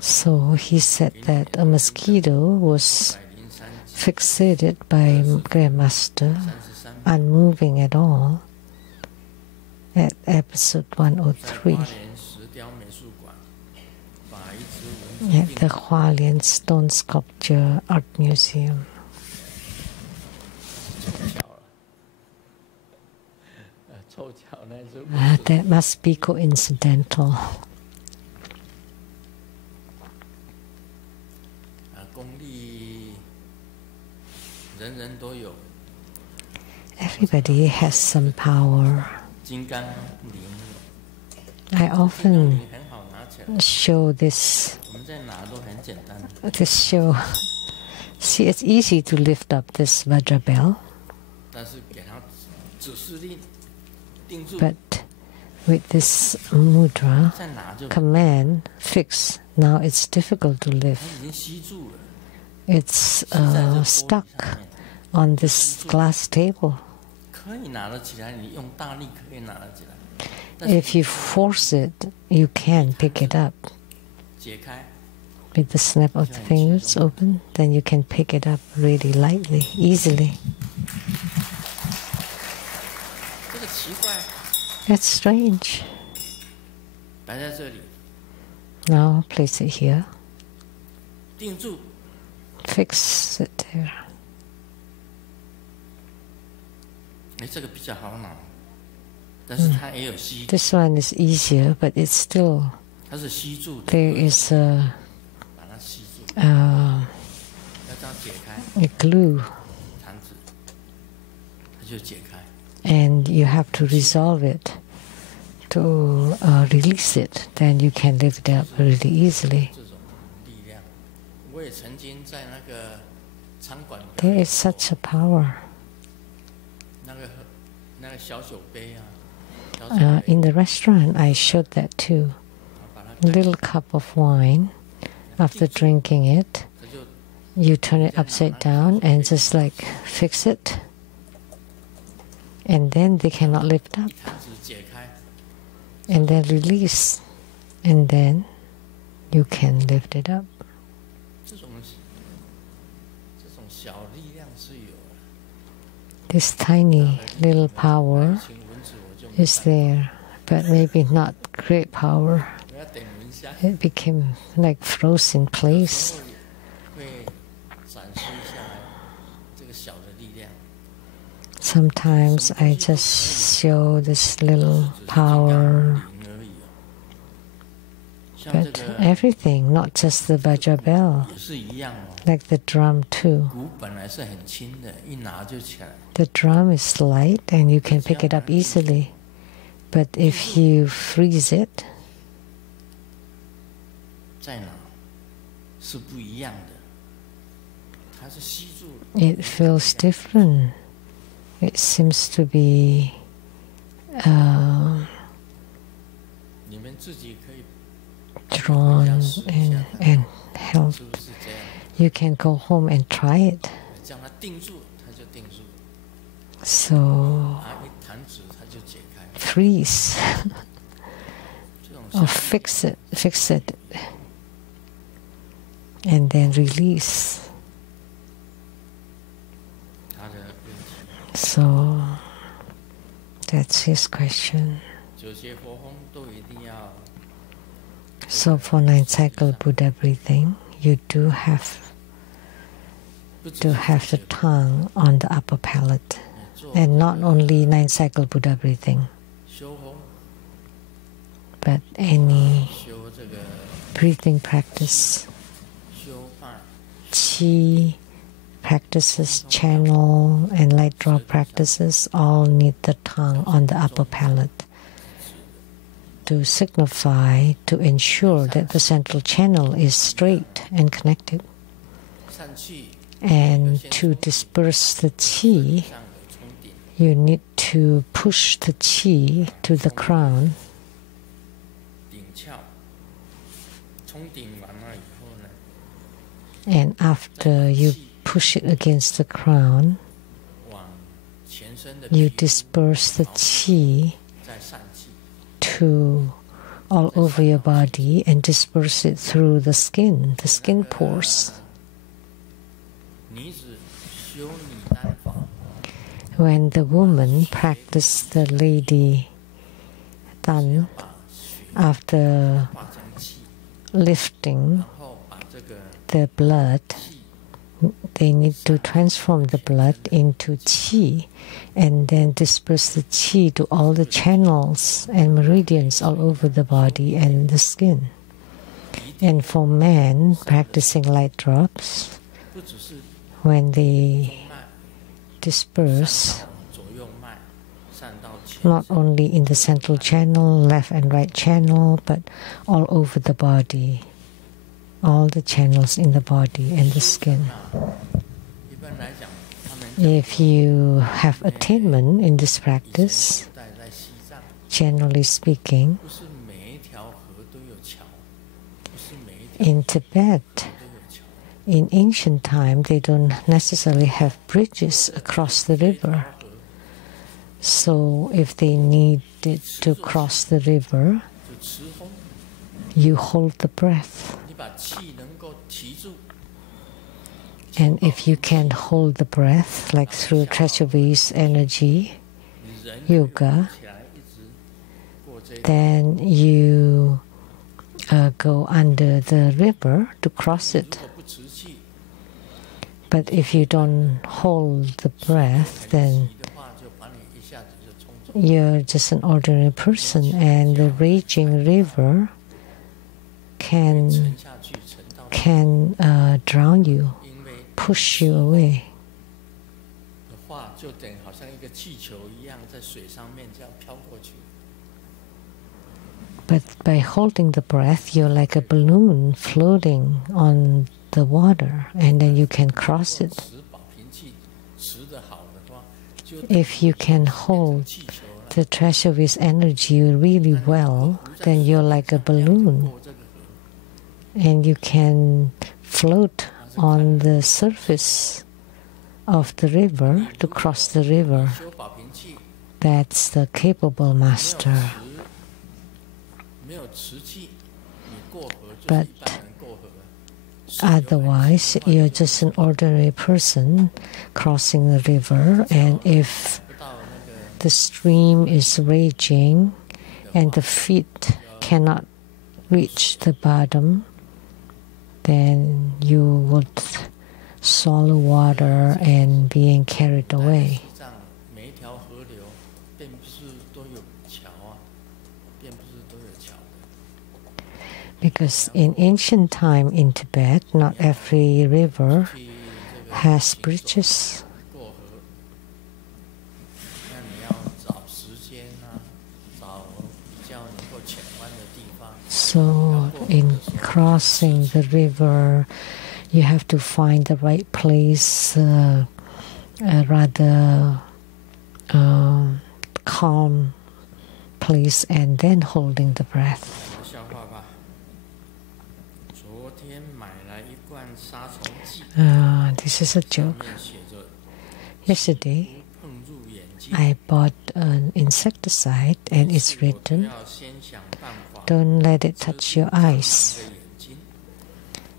So he said that a mosquito was fixated by Grandmaster, unmoving at all, at episode 103 at the Hualien Stone Sculpture Art Museum. That must be coincidental. Everybody has some power. I often show this show. See, it's easy to lift up this Vajra bell, but with this mudra, command, fix, now it's difficult to lift. It's stuck on this glass table. If you force it, you can pick it up. With the snap of the fingers open, then you can pick it up really lightly, easily. That's strange. Now place it here. Fix it there. This one is easier, but it's still, there is a glue, and you have to resolve it to release it, then you can lift it up really easily. There is such a power. In the restaurant, I showed that too. A little cup of wine, after drinking it, you turn it upside down and just like fix it, and then they cannot lift up, and then release, and then you can lift it up. This tiny little power is there, but maybe not great power. It became like frozen in place. Sometimes I just show this little power, but everything, not just the Vajra bell, like the drum too. The drum is light and you can pick it up easily, but if you freeze it, it feels different. It seems to be drawn and held. You can go home and try it. So freeze or fix it, and then release. So that's his question. So for 9 cycle Buddha breathing, you do have to have the tongue on the upper palate, and not only 9 cycle Buddha breathing, but any breathing practice, Qi practices, channel and light draw practices, all need the tongue on the upper palate to signify, to ensure that the central channel is straight and connected. And to disperse the qi, you need to push the qi to the crown. And after you push it against the crown, you disperse the qi to all over your body and disperse it through the skin pores. When the woman practiced the lady Dan, after lifting the blood, they need to transform the blood into qi and then disperse the qi to all the channels and meridians all over the body and the skin. And for men practicing light drops, when they disperse not only in the central channel, left and right channel, but all over the body, all the channels in the body and the skin. If you have attainment in this practice, generally speaking, in Tibet, in ancient time, they don't necessarily have bridges across the river. So if they needed to cross the river, you hold the breath. And if you can hold the breath, like through treasuries energy, yoga, then you go under the river to cross it. But if you don't hold the breath, then you're just an ordinary person, and the raging river can drown you, push you away. But by holding the breath, you're like a balloon floating on the water, and then you can cross it. If you can hold the treasury's energy really well, then you're like a balloon, and you can float on the surface of the river to cross the river. That's the capable master. But otherwise, you're just an ordinary person crossing the river, and if the stream is raging and the feet cannot reach the bottom, then you would swallow water and being carried away. Because in ancient time in Tibet, not every river has bridges. So in crossing the river, you have to find the right place, a rather calm place, and then holding the breath. This is a joke. Yesterday, I bought an insecticide, and it's written, "Don't let it touch your eyes."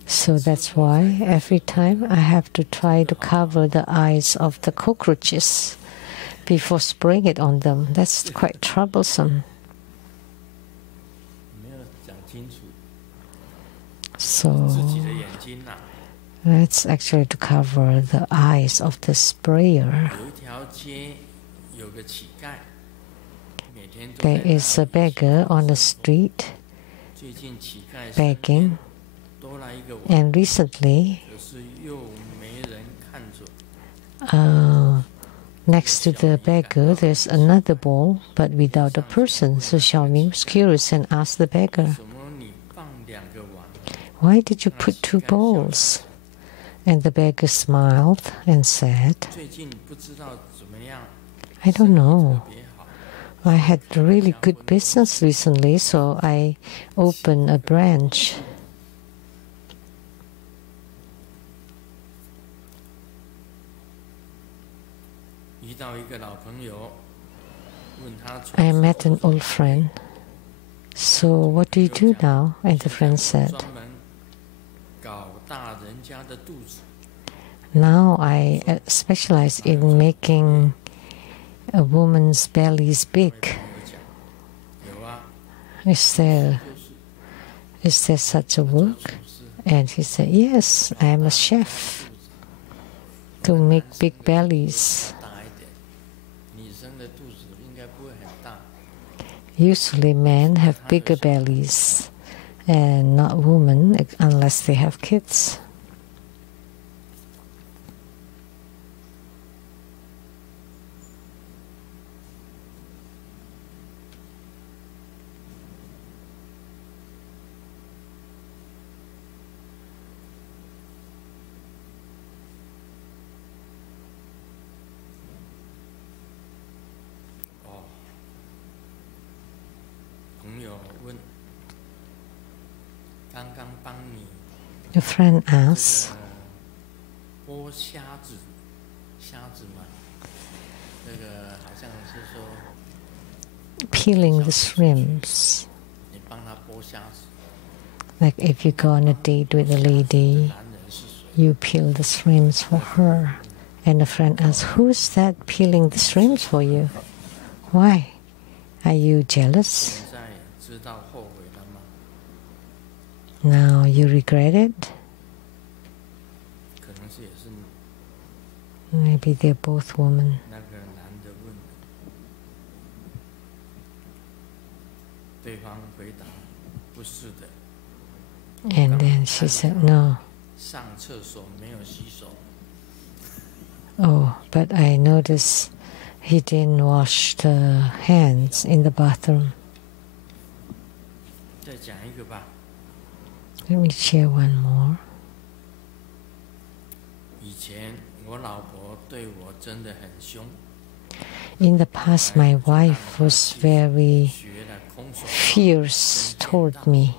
So that's why every time I have to try to cover the eyes of the cockroaches before spraying it on them. That's quite troublesome. So that's actually to cover the eyes of the sprayer. There is a beggar on the street begging, and recently next to the beggar there's another bowl but without a person. So Xiaoming was curious and asked the beggar, "Why did you put two bowls?" And the beggar smiled and said, "I don't know. I had really good business recently, so I opened a branch." I met an old friend. "So what do you do now?" And the friend said, "Now I specialize in making a woman's bellies big." Is there such a work? And he said, "Yes, I am a chef to make big bellies." Usually men have bigger bellies and not women unless they have kids. The friend asks, peeling the shrimps. Like if you go on a date with a lady, you peel the shrimps for her. And a friend asks, who's that peeling the shrimps for you? Why? Are you jealous? Now you regret it? Maybe they're both women. And then she said, no. Oh, but I noticed he didn't wash the hands in the bathroom. Let me share one more. In the past, my wife was very fierce toward me.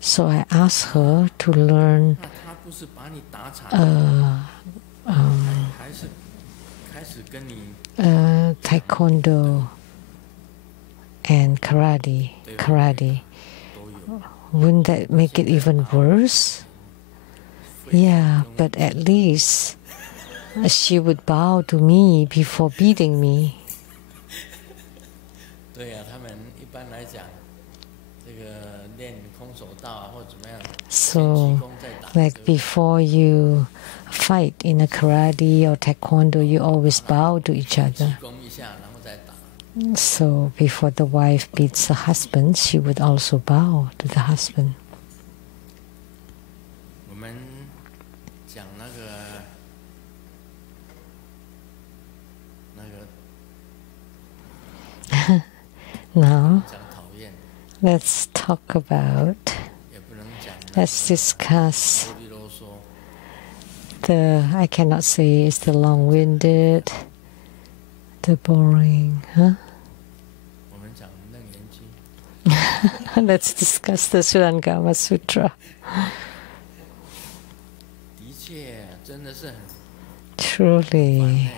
So I asked her to learn taekwondo and karate. Wouldn't that make it even worse? Yeah, but at least she would bow to me before beating me. So, like before you fight in a karate or taekwondo, you always bow to each other. So, before the wife beats the husband, she would also bow to the husband. Now, let's discuss I cannot say it's the long-winded, the boring, huh? Let's discuss the Surangama Sutra. Truly,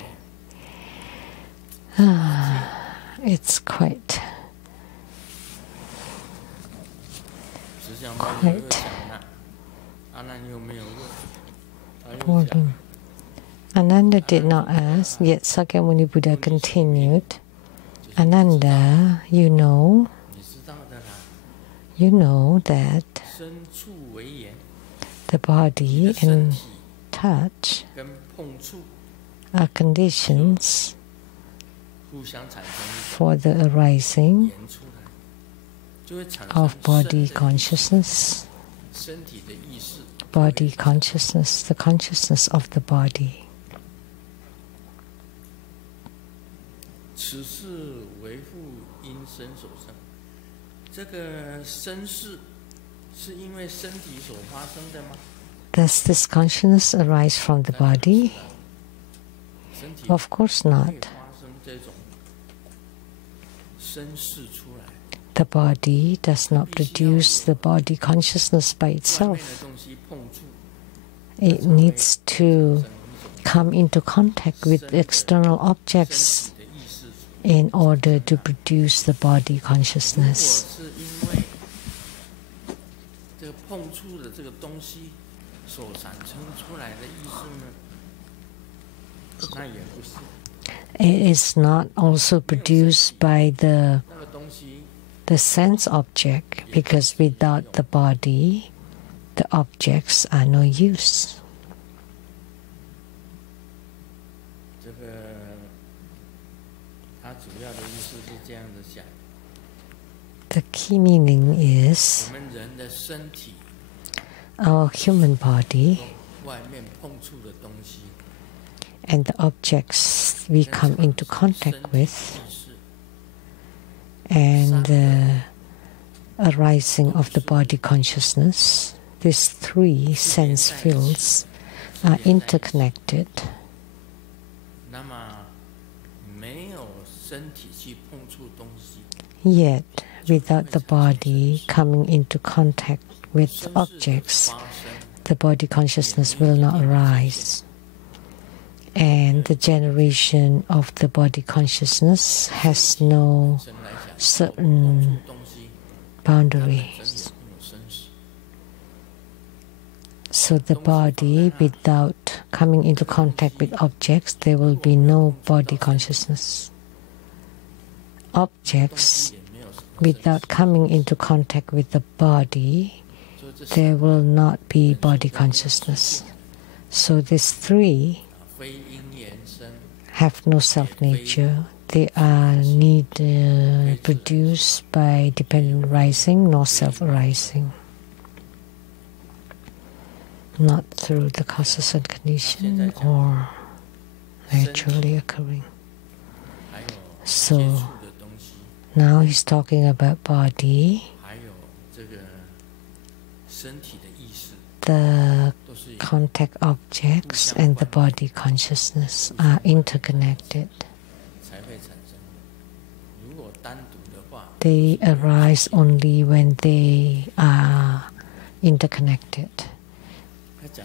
it's quite boredom. Ananda did not ask, yet Sakyamuni Buddha continued, Ananda, you know that the body and touch are conditions for the arising of body consciousness, the consciousness of the body. Does this consciousness arise from the body? Of course not. The body does not produce the body consciousness by itself. It needs to come into contact with external objects in order to produce the body consciousness. It is not also produced by the sense object, because without the body, the objects are no use. The key meaning is our human body and the objects we come into contact with and the arising of the body consciousness, these three sense fields are interconnected. Yet, without the body coming into contact with objects, the body consciousness will not arise. And the generation of the body consciousness has no certain boundaries. So the body, without coming into contact with objects, there will be no body consciousness. Objects, without coming into contact with the body, there will not be body consciousness. So these three have no self-nature. They are neither produced by dependent arising nor self-arising. Not through the causes and condition or naturally occurring. So now he's talking about body. The contact objects and the body consciousness are interconnected. They arise only when they are interconnected.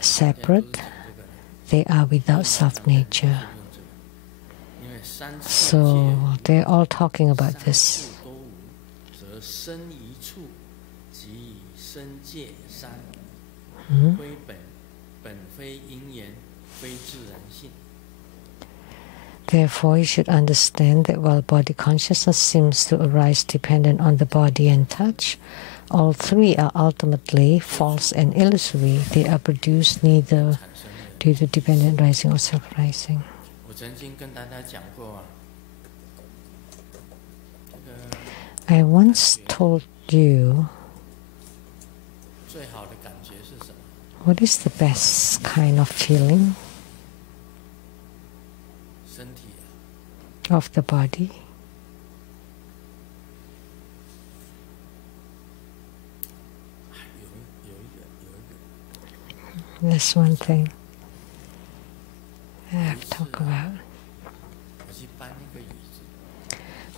Separate, they are without self-nature. So they're all talking about this. Therefore, you should understand that while body consciousness seems to arise dependent on the body and touch, all three are ultimately false and illusory. They are produced neither due to dependent rising or self-rising. I once told you what is the best kind of feeling of the body? That's one thing I have to talk about.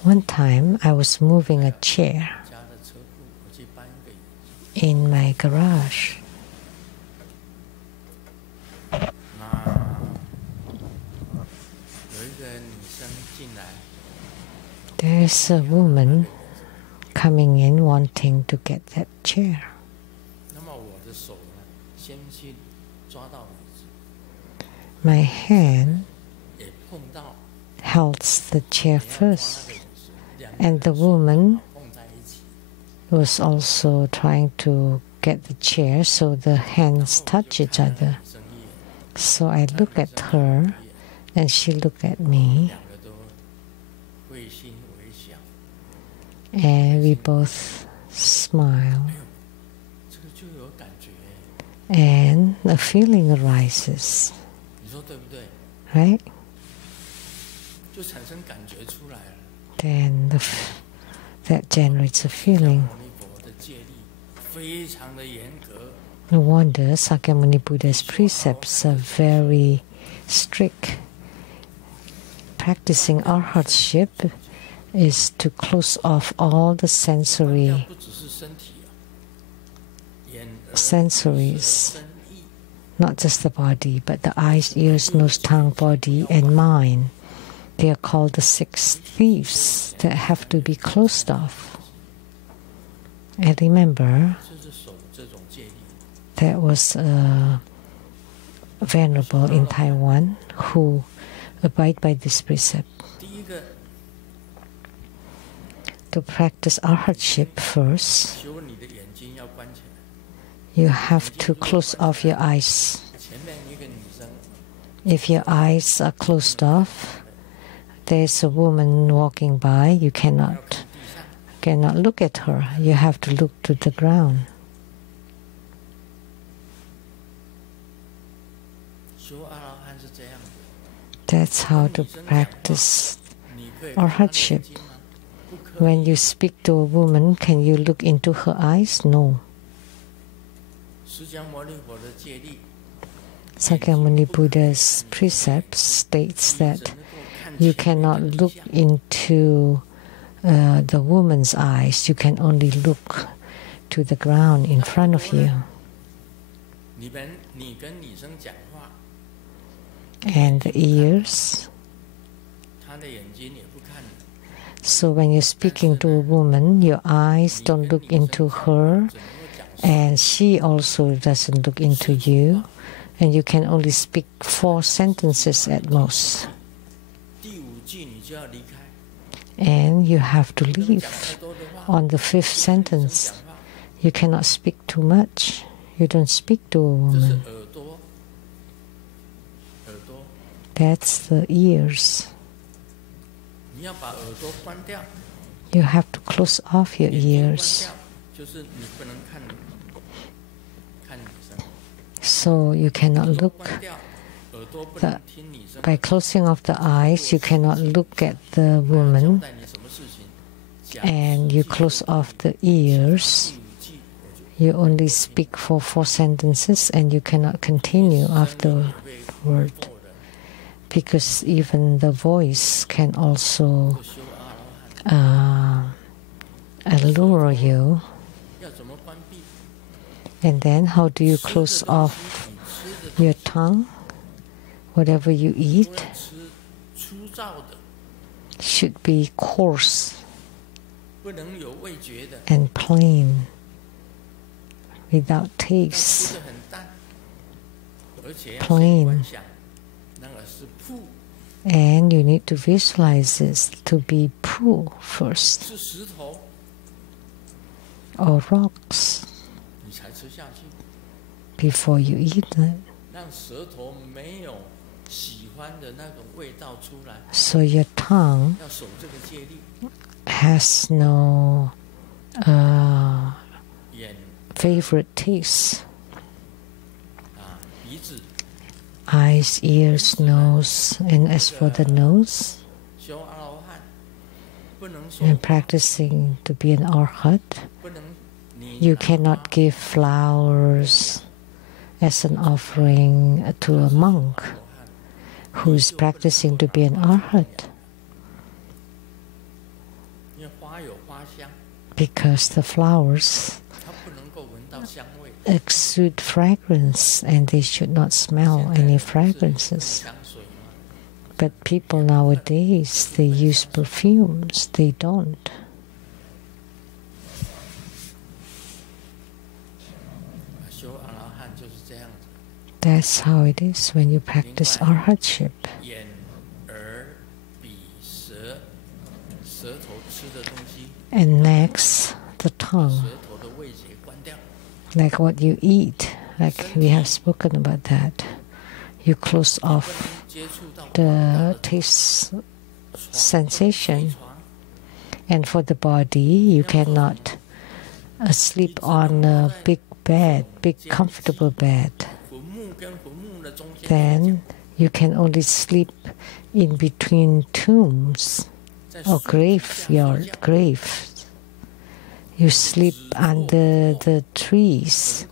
One time I was moving a chair in my garage. There's a woman coming in wanting to get that chair. My hand held the chair first, and the woman was also trying to get the chair, so the hands touch each other. So I look at her, and she looked at me, and we both smile, and a feeling arises, right? Then that generates a feeling. No wonder Sakyamuni Buddha's precepts are very strict. Practicing arhatship is to close off all the sensories, not just the body, but the eyes, ears, nose, tongue, body, and mind. They are called the 6 thieves that have to be closed off. I remember there was a venerable in Taiwan who abide by this precept. To practice arhatship first, you have to close off your eyes. If your eyes are closed off, there's a woman walking by, you cannot look at her. You have to look to the ground. That's how to practice arhatship. When you speak to a woman, can you look into her eyes? No. Sakyamuni Buddha's precept states that you cannot look into the woman's eyes, you can only look to the ground in front of you. And the ears. So when you're speaking to a woman, your eyes don't look into her, and she also doesn't look into you, and you can only speak 4 sentences at most. And you have to leave on the 5th sentence. You cannot speak too much. You don't speak to a woman. That's the ears. You have to close off your ears. So you cannot look. By closing off the eyes, you cannot look at the woman. And you close off the ears. You only speak for 4 sentences, and you cannot continue afterward. Because even the voice can also allure you. And then how do you close off your tongue? Whatever you eat should be coarse and plain, without taste, plain. And you need to visualize this to be poo first, or rocks, before you eat them. So your tongue has no favorite taste. Eyes, ears, nose, and as for the nose, and practicing to be an arhat, you cannot give flowers as an offering to a monk who is practicing to be an arhat, because the flowers exude fragrance and they should not smell any fragrances. But people nowadays, they use perfumes, they don't. That's how it is when you practice arhatship. And next, the tongue. Like what you eat, like we have spoken about that. You close off the taste sensation. And for the body, you cannot sleep on a big bed, big comfortable bed. Then you can only sleep in between tombs or graveyard, graves. You sleep under the trees,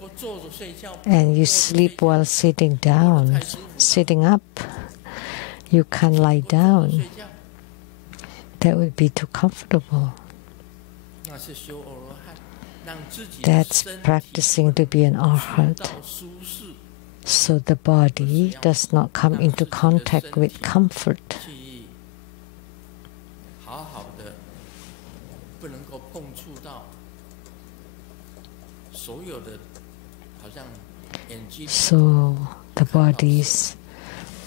and you sleep while sitting down, sitting up. You can't lie down. That would be too comfortable. That's practicing to be an arhat. So the body does not come into contact with comfort. So the bodies,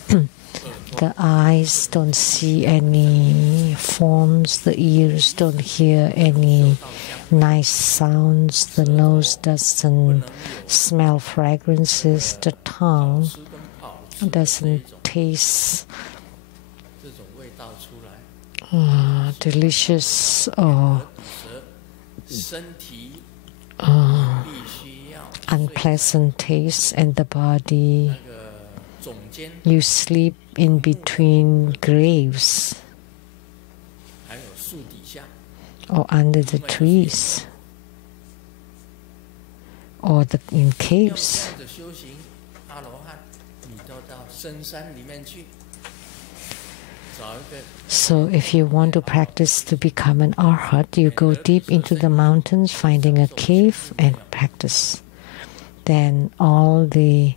the eyes don't see any forms, the ears don't hear any nice sounds, the nose doesn't smell fragrances, the tongue doesn't taste delicious or unpleasant taste, and the body, you sleep in between graves or under the trees or in caves. So if you want to practice to become an arhat, you go deep into the mountains, finding a cave and practice. Then all the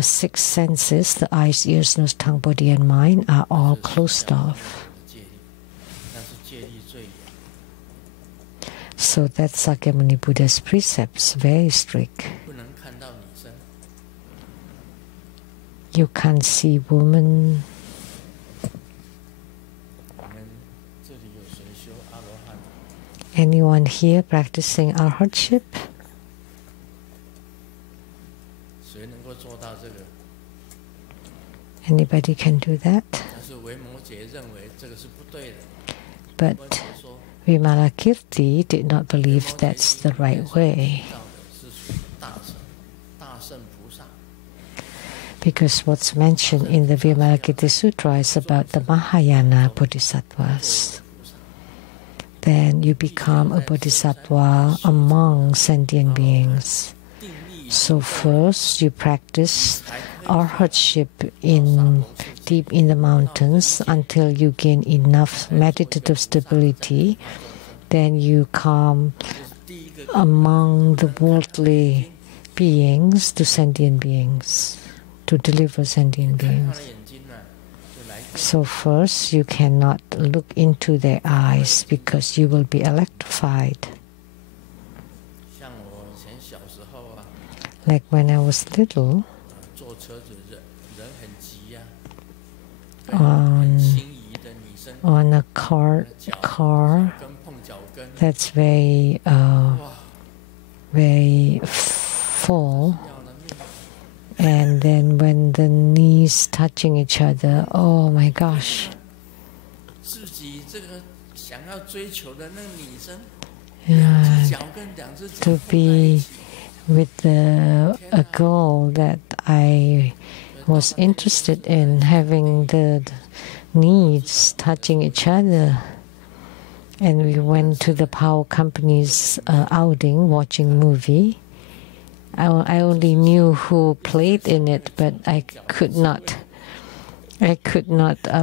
6 senses, the eyes, ears, nose, tongue, body, and mind, are all closed off. So that's Sakyamuni Buddha's precepts, very strict. You can't see women. Anyone here practicing arhatship? Anybody can do that? But Vimalakirti did not believe that's the right way. Because what's mentioned in the Vimalakirti Sutra is about the Mahayana Bodhisattvas. Then you become a Bodhisattva among sentient beings. So first you practice arhatship deep in the mountains until you gain enough meditative stability. Then you come among the worldly beings to sentient beings, to deliver sentient beings. So first you cannot look into their eyes because you will be electrified. Like when I was little, on a car that's very full, and then when the knees touching each other, oh my gosh. To be with a girl that I was interested in, having the knees touching each other. And we went to the power company's outing, watching movie. I only knew who played in it, but I could not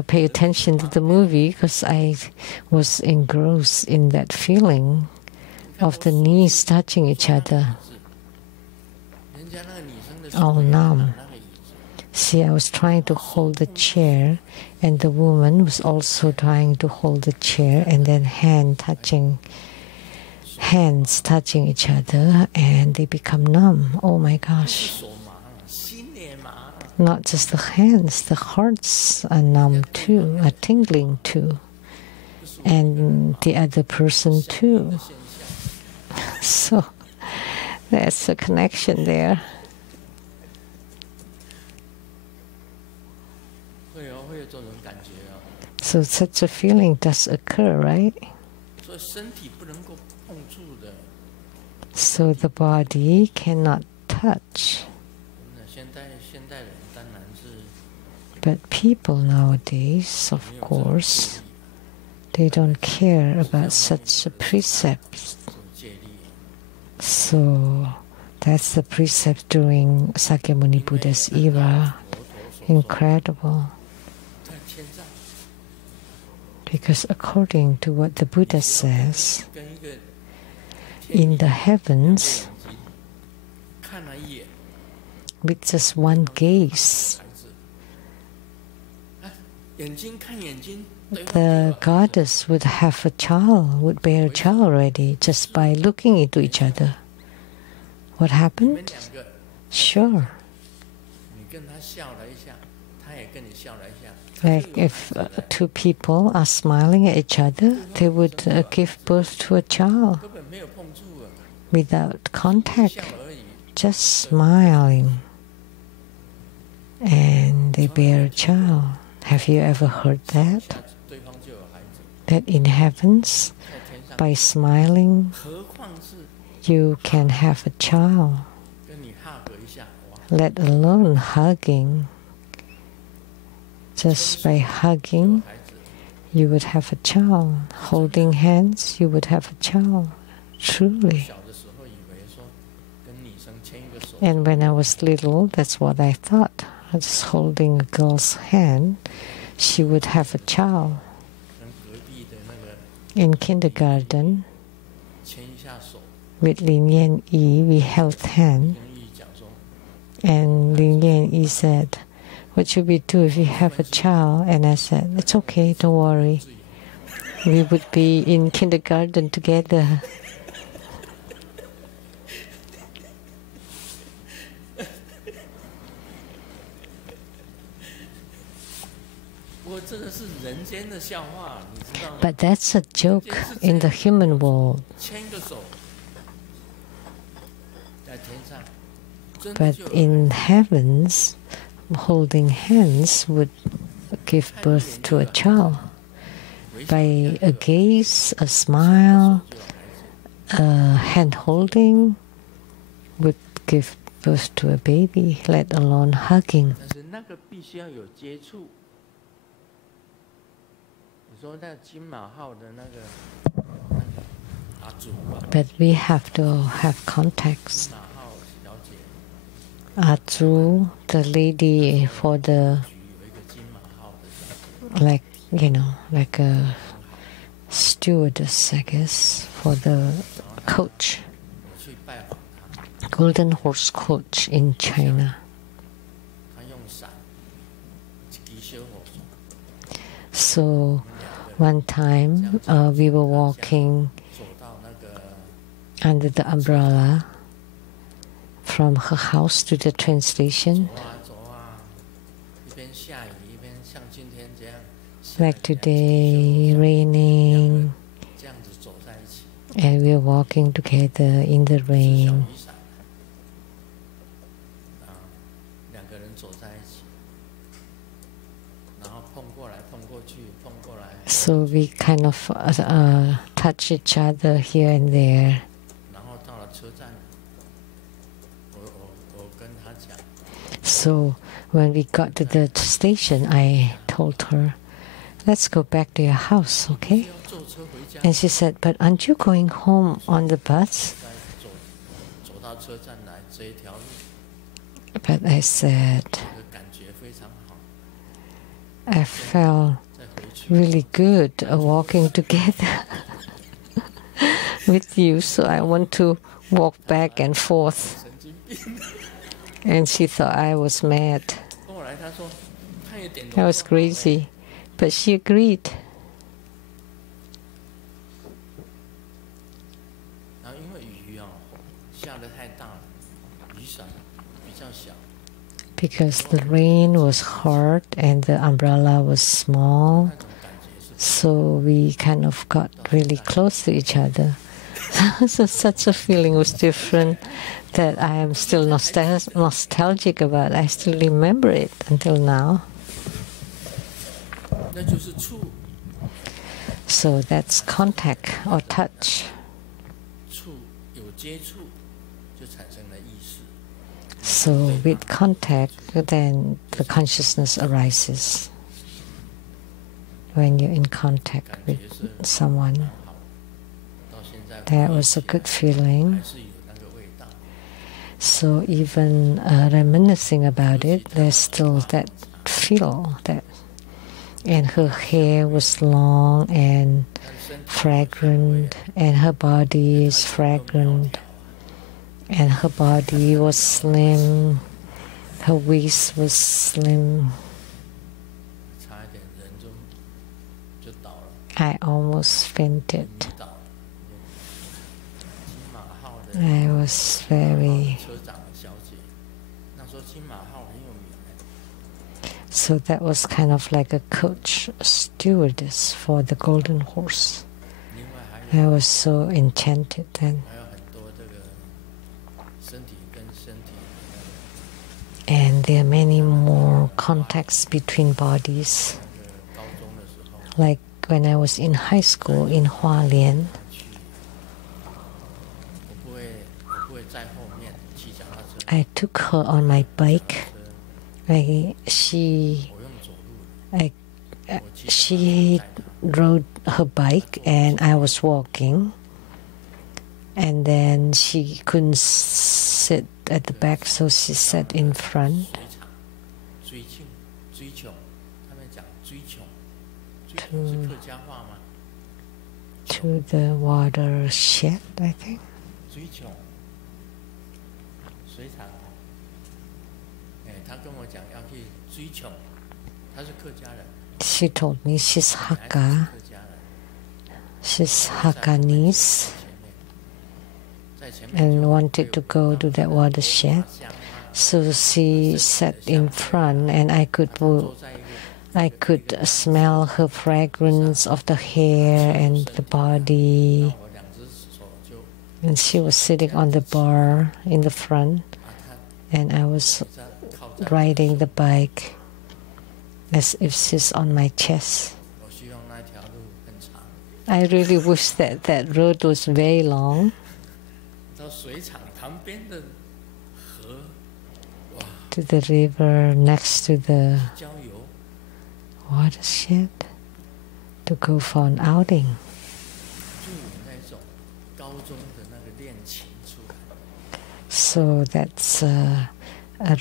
pay attention to the movie because I was engrossed in that feeling of the knees touching each other. All numb. See, I was trying to hold the chair, and the woman was also trying to hold the chair, and then hands touching each other, and they become numb. Oh my gosh. Not just the hands, the hearts are numb too, are tingling too, and the other person too. So there's a connection there. So such a feeling does occur, right? So the body cannot touch. But people nowadays, of course, they don't care about such a precept. So that's the precept during Sakyamuni Buddha's era. Incredible. Because according to what the Buddha says, in the heavens, with just one gaze, the goddess would have a child, would bear a child already, just by looking into each other. What happened? Sure. Like if two people are smiling at each other, they would give birth to a child without contact, just smiling, and they bear a child. Have you ever heard that? That in heavens, by smiling, you can have a child, let alone hugging. Just by hugging, you would have a child. Holding hands, you would have a child. Truly. And when I was little, that's what I thought. I was holding a girl's hand. she would have a child. In kindergarten, with Lin Yan we held hands, and Lin Yan said, "What should we do if we have a child?" And I said, "It's okay, don't worry. We would be in kindergarten together." But that's a joke in the human world. But in heavens, holding hands would give birth to a child. By a gaze, a smile, a hand holding would give birth to a baby, let alone hugging. But we have to have contacts. Atru, the lady for the, like a stewardess, I guess, for the coach, golden horse coach in China. So one time we were walking under the umbrella from her house to the train station. Like today, raining, and we're walking together in the rain. So we kind of touch each other here and there. So when we got to the station, I told her, "Let's go back to your house, okay?" And she said, "But aren't you going home on the bus?" But I said, "I felt really good walking together with you, so I want to walk back and forth." And she thought I was mad. I was crazy, but she agreed. Because the rain was hard and the umbrella was small, so we kind of got really close to each other. So such a feeling was different that I am still nostalgic about. I still remember it until now. So that's contact or touch. So with contact, then the consciousness arises. When you're in contact with someone, that was a good feeling. So even reminiscing about it, there's still that feel that. And her hair was long and fragrant, and her body is fragrant, and her body was slim, her waist was slim. I almost fainted. I was very... So that was kind of like a coach, stewardess for the golden horse. I was so enchanted then. And there are many more contacts between bodies. Like when I was in high school in Hualien, I took her on my bike. She rode her bike and I was walking, and then she couldn't sit at the back, so she sat in front. to the watershed, I think. She told me she's Hakka. She's Hakkanese and wanted to go to that watershed. So she sat in front, and I could smell her fragrance of the hair and the body. And she was sitting on the bar in the front, and I was riding the bike as if she's on my chest. I really wish that that road was very long. To the river next to the watershed to go for an outing. So that's a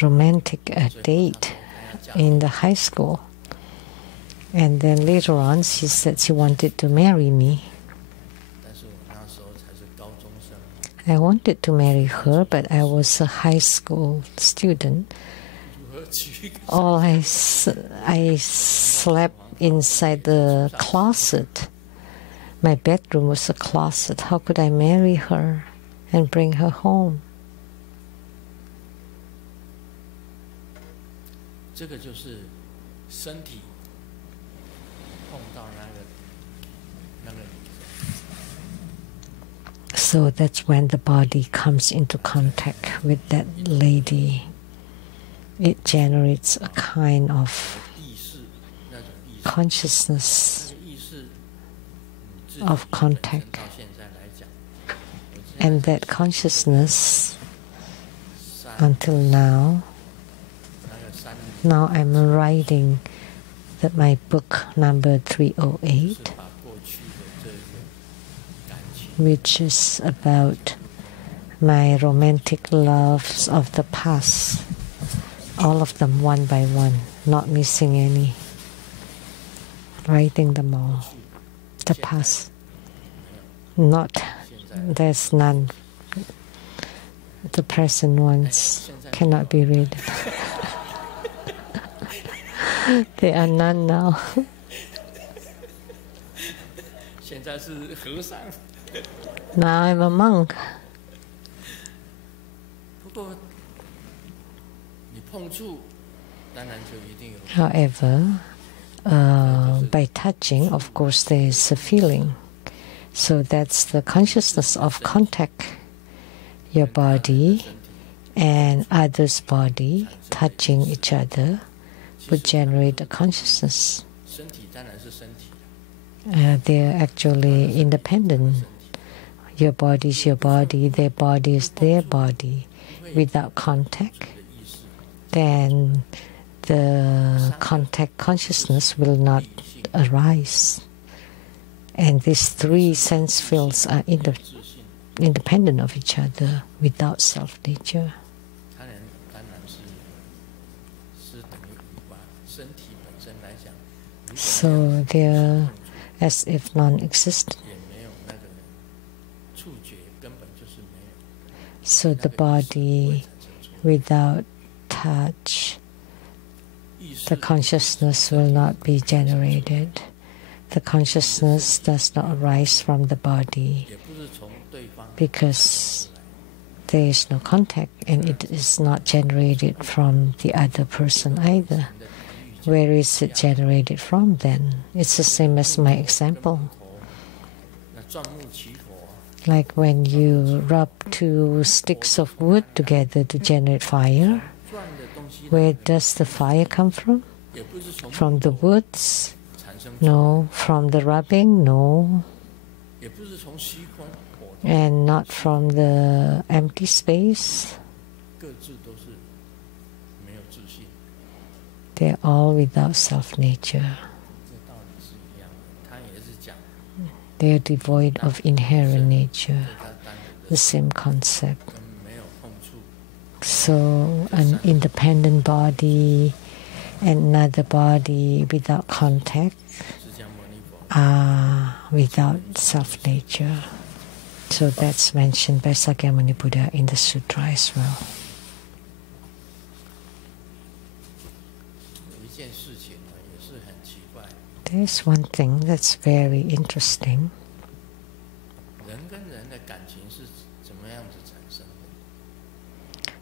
romantic date in the high school. And then later on she said she wanted to marry me. I wanted to marry her, but I was a high school student. I slept inside the closet. My bedroom was a closet. How could I marry her and bring her home? So that's when the body comes into contact with that lady. It generates a kind of consciousness of contact. And that consciousness, until now I'm writing my book number 308, which is about my romantic loves of the past. All of them one by one, not missing any. Writing them all. The past. There's none. The present ones cannot be read. There are none now. Now I'm a monk. However, by touching, of course, there is a feeling. So that's the consciousness of contact. Your body and others' body touching each other would generate a consciousness. They're actually independent. Your body is your body, their body is their body. Without contact, then the contact consciousness will not arise. And these three sense fields are independent of each other without self-nature. So they're as if non-existent. So the body without touch, the consciousness will not be generated. The consciousness does not arise from the body because there is no contact, and it is not generated from the other person either. Where is it generated from then? It's the same as my example. Like when you rub two sticks of wood together to generate fire, where does the fire come from? From the woods? No. From the rubbing? No. And not from the empty space? They're all without self-nature. They're devoid of inherent nature. The same concept. So an independent body another body without contact are without self-nature. So that's mentioned by Sakyamuni Buddha in the sutra as well. There's one thing that's very interesting.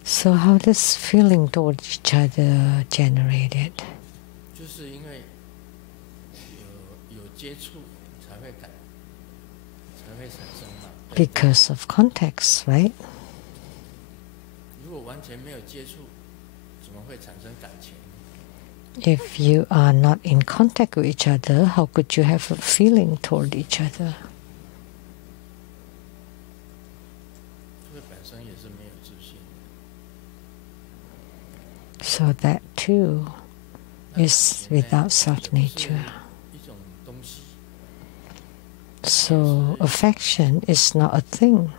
So how does feeling towards each other generated? Because of context, right? If you are not in contact with each other, how could you have a feeling toward each other? So that too is without self-nature. So affection is not a thing.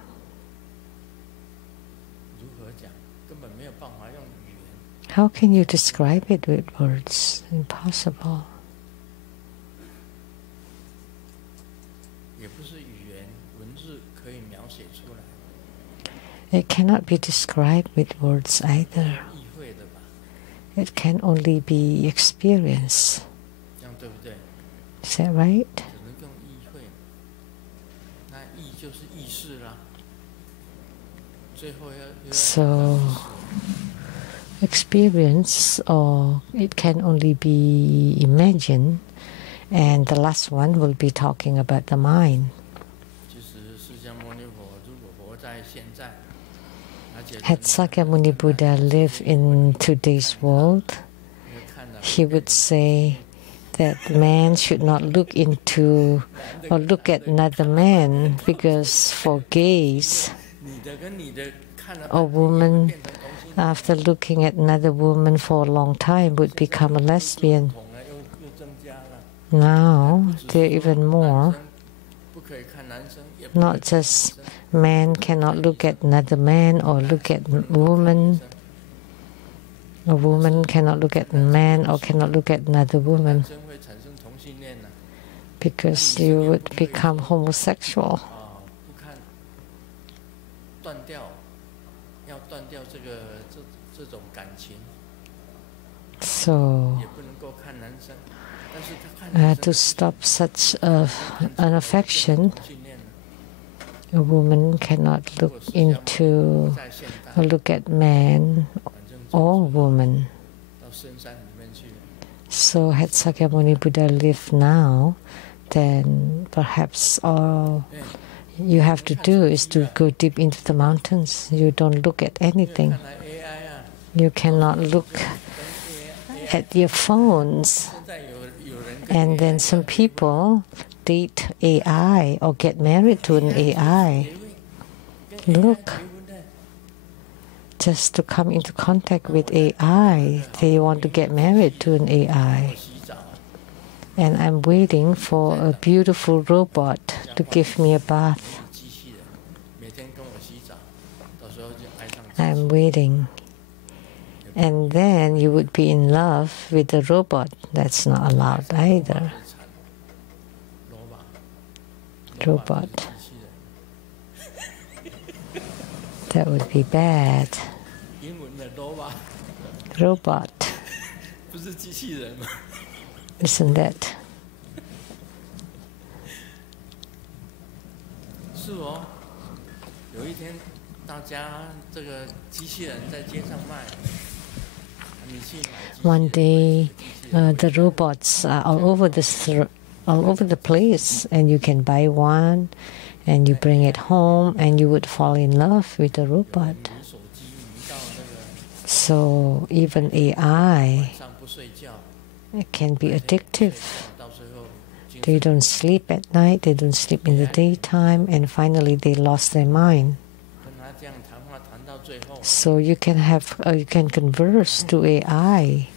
How can you describe it with words? Impossible. It cannot be described with words either. It can only be experienced. Is that right? So, experience, or it can only be imagined, and the last one will be talking about the mind. Had Sakyamuni Buddha lived in today's world, he would say that man should not look into or look at another man, because for gays, a woman, after looking at another woman for a long time, would become a lesbian. Now, there are even more. Not just man cannot look at another man or look at woman. A woman cannot look at a man or cannot look at another woman, because you would become homosexual. So, to stop such an affection, a woman cannot look into or look at man or woman. So, had Sakyamuni Buddha lived now, then perhaps all you have to do is to go deep into the mountains. You don't look at anything. You cannot look at your phones. And then some people date AI or get married to an AI. Look, just to come into contact with AI, they want to get married to an AI. And I'm waiting for a beautiful robot to give me a bath. I'm waiting. And then you would be in love with the robot. That's not allowed either. Robot. That would be bad. Robot. Isn't that? One day, the robots are all over the place, and you can buy one, and you bring it home, and you would fall in love with the robot. So even AI, it can be addictive. They don't sleep at night, they don't sleep in the daytime, and finally they lost their mind. So you can converse to AI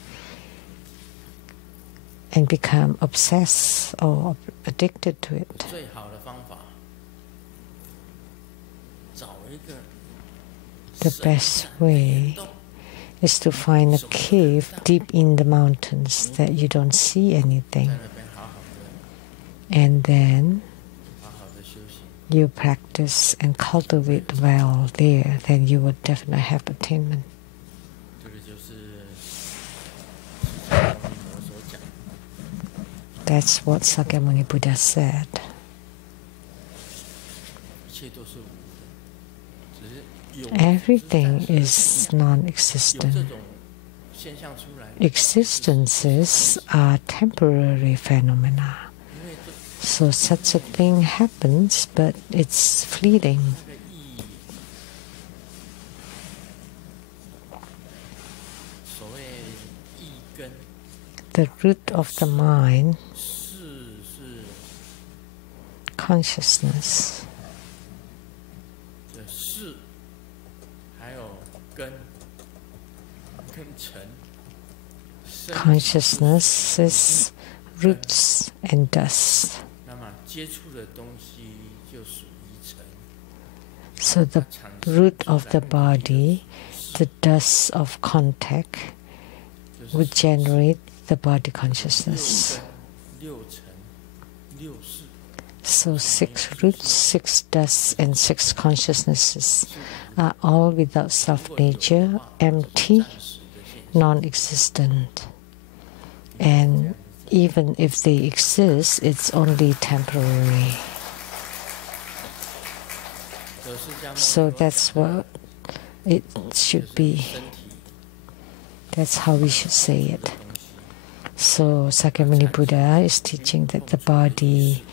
and become obsessed or addicted to it. The best way is to find a cave deep in the mountains that you don't see anything. And then you practice and cultivate well there, then you would definitely have attainment. That's what Sakyamuni Buddha said. Everything is non-existent. Existences are temporary phenomena. So such a thing happens, but it's fleeting. The root of the mind, consciousness. Consciousness is roots and dust. So the root of the body, the dust of contact, would generate the body consciousness. So 6 roots, 6 dusts, and 6 consciousnesses are all without self-nature, empty, non-existent. And even if they exist, it's only temporary. So that's what it should be. That's how we should say it. So Sakyamuni Buddha is teaching that the body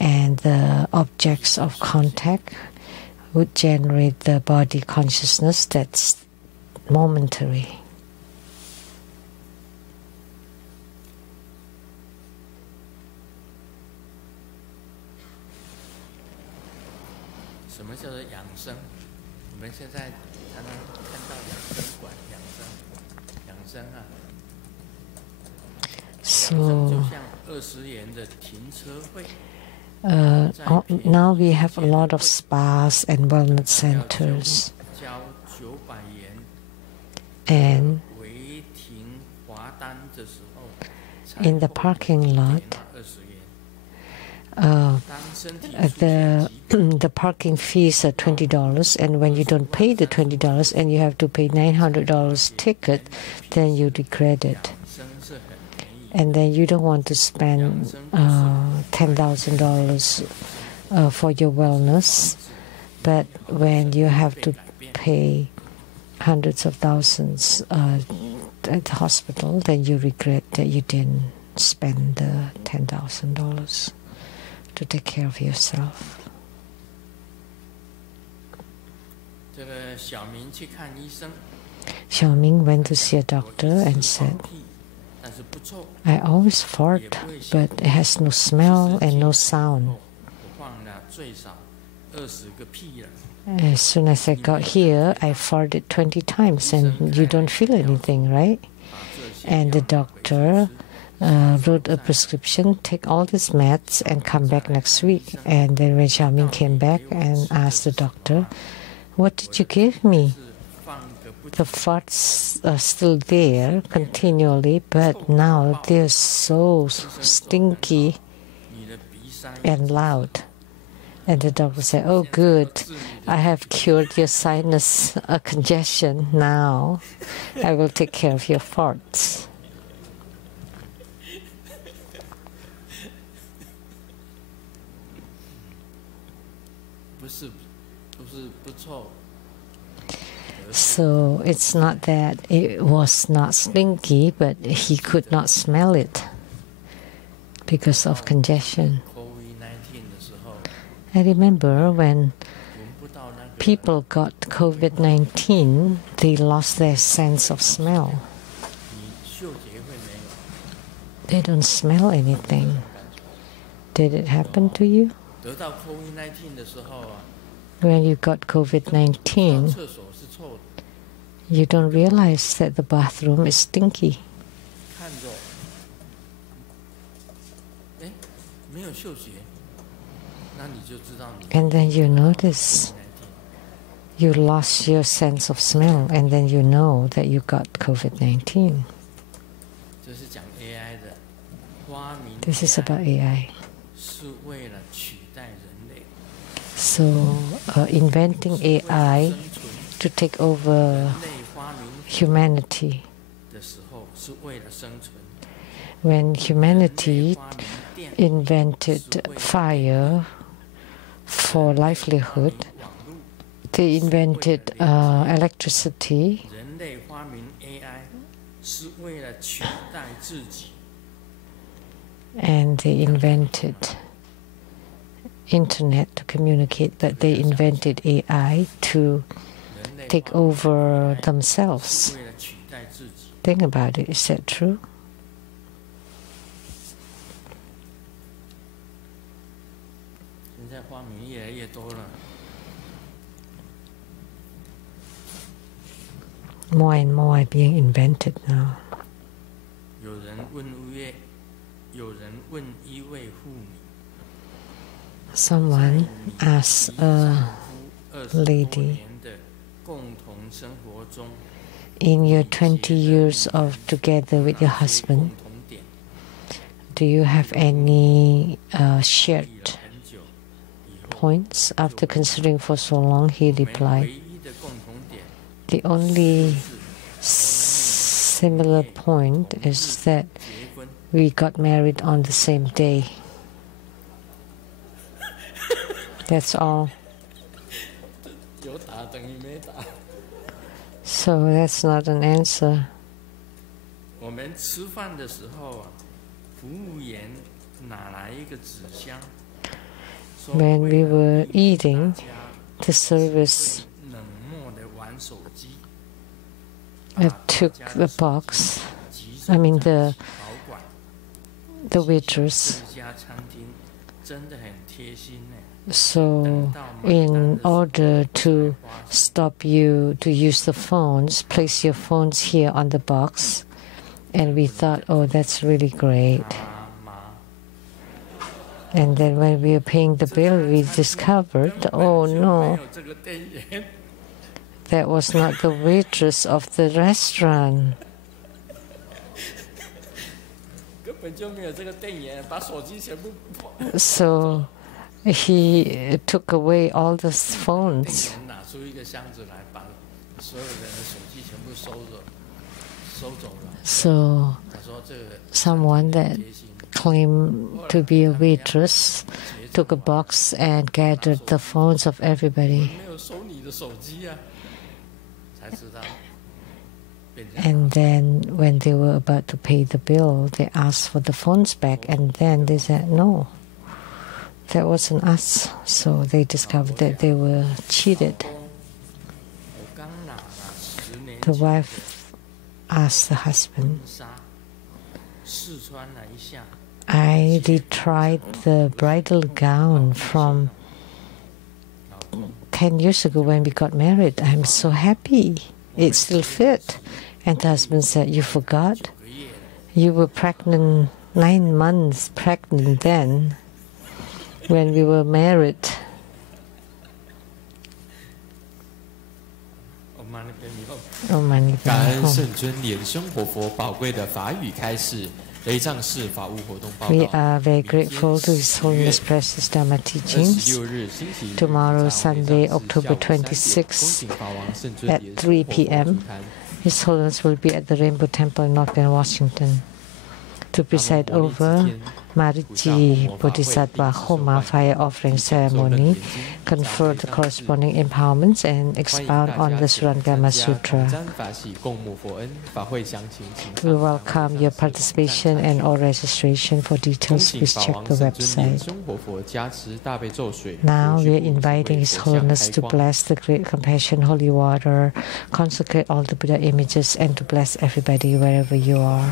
and the objects of contact would generate the body consciousness that's momentary. So now we have a lot of spas and wellness centers, and in the parking lot, the parking fees are $20, and when you don't pay the $20 and you have to pay $900 ticket, then you regret it. And then you don't want to spend $10,000 for your wellness, but when you have to pay hundreds of thousands at the hospital, then you regret that you didn't spend the $10,000 to take care of yourself. Xiaoming went to see a doctor and said, I always fart, but it has no smell and no sound. As soon as I got here, I farted 20 times, and you don't feel anything, right? And the doctor wrote a prescription, take all these meds and come back next week. And then when Xiaoming came back and asked the doctor, what did you give me? The farts are still there continually, but now they're so stinky and loud. And the doctor said, oh good, I have cured your sinus congestion. Now I will take care of your farts. So it's not that it was not stinky, but he could not smell it because of congestion. I remember when people got COVID-19, they lost their sense of smell. They don't smell anything. Did it happen to you? When you got COVID-19, you don't realize that the bathroom is stinky. And then you notice you lost your sense of smell, and then you know that you got COVID-19. This is about AI. So, inventing AI to take over humanity. When humanity invented fire for livelihood, they invented electricity, and they invented internet to communicate, but they invented AI to take over themselves. Think about it. Is that true? More and more are being invented now. Someone asked a lady, in your 20 years of together with your husband, do you have any shared points? After considering for so long, he replied, the only similar point is that we got married on the same day. That's all. So that's not an answer. When we were eating, the service took the box, the waitress. So, in order to stop you to use the phones, place your phones here on the box. And we thought, oh, that's really great. And then when we were paying the bill, we discovered, oh no, that was not the waitress of the restaurant. So he took away all the phones. So someone that claimed to be a waitress took a box and gathered the phones of everybody. And then when they were about to pay the bill, they asked for the phones back, and then they said, no, that wasn't us. So they discovered that they were cheated. The wife asked the husband, I retried the bridal gown from 10 years ago when we got married. I'm so happy. It still fit. And the husband said, you forgot? You were pregnant, 9 months pregnant then, when we were married. We are very grateful to His Holiness Precious Dharma teachings. Tomorrow, Sunday, October 26th at 3 p.m., His Holiness will be at the Rainbow Temple in North Bend, Washington, to preside over Marici Bodhisattva Homa fire offering ceremony, confer the corresponding empowerments, and expound on the Surangama Sutra. We welcome your participation and all registration. For details, please check the website. Now we are inviting His Holiness to bless the Great Compassion Holy Water, consecrate all the Buddha images, and to bless everybody wherever you are.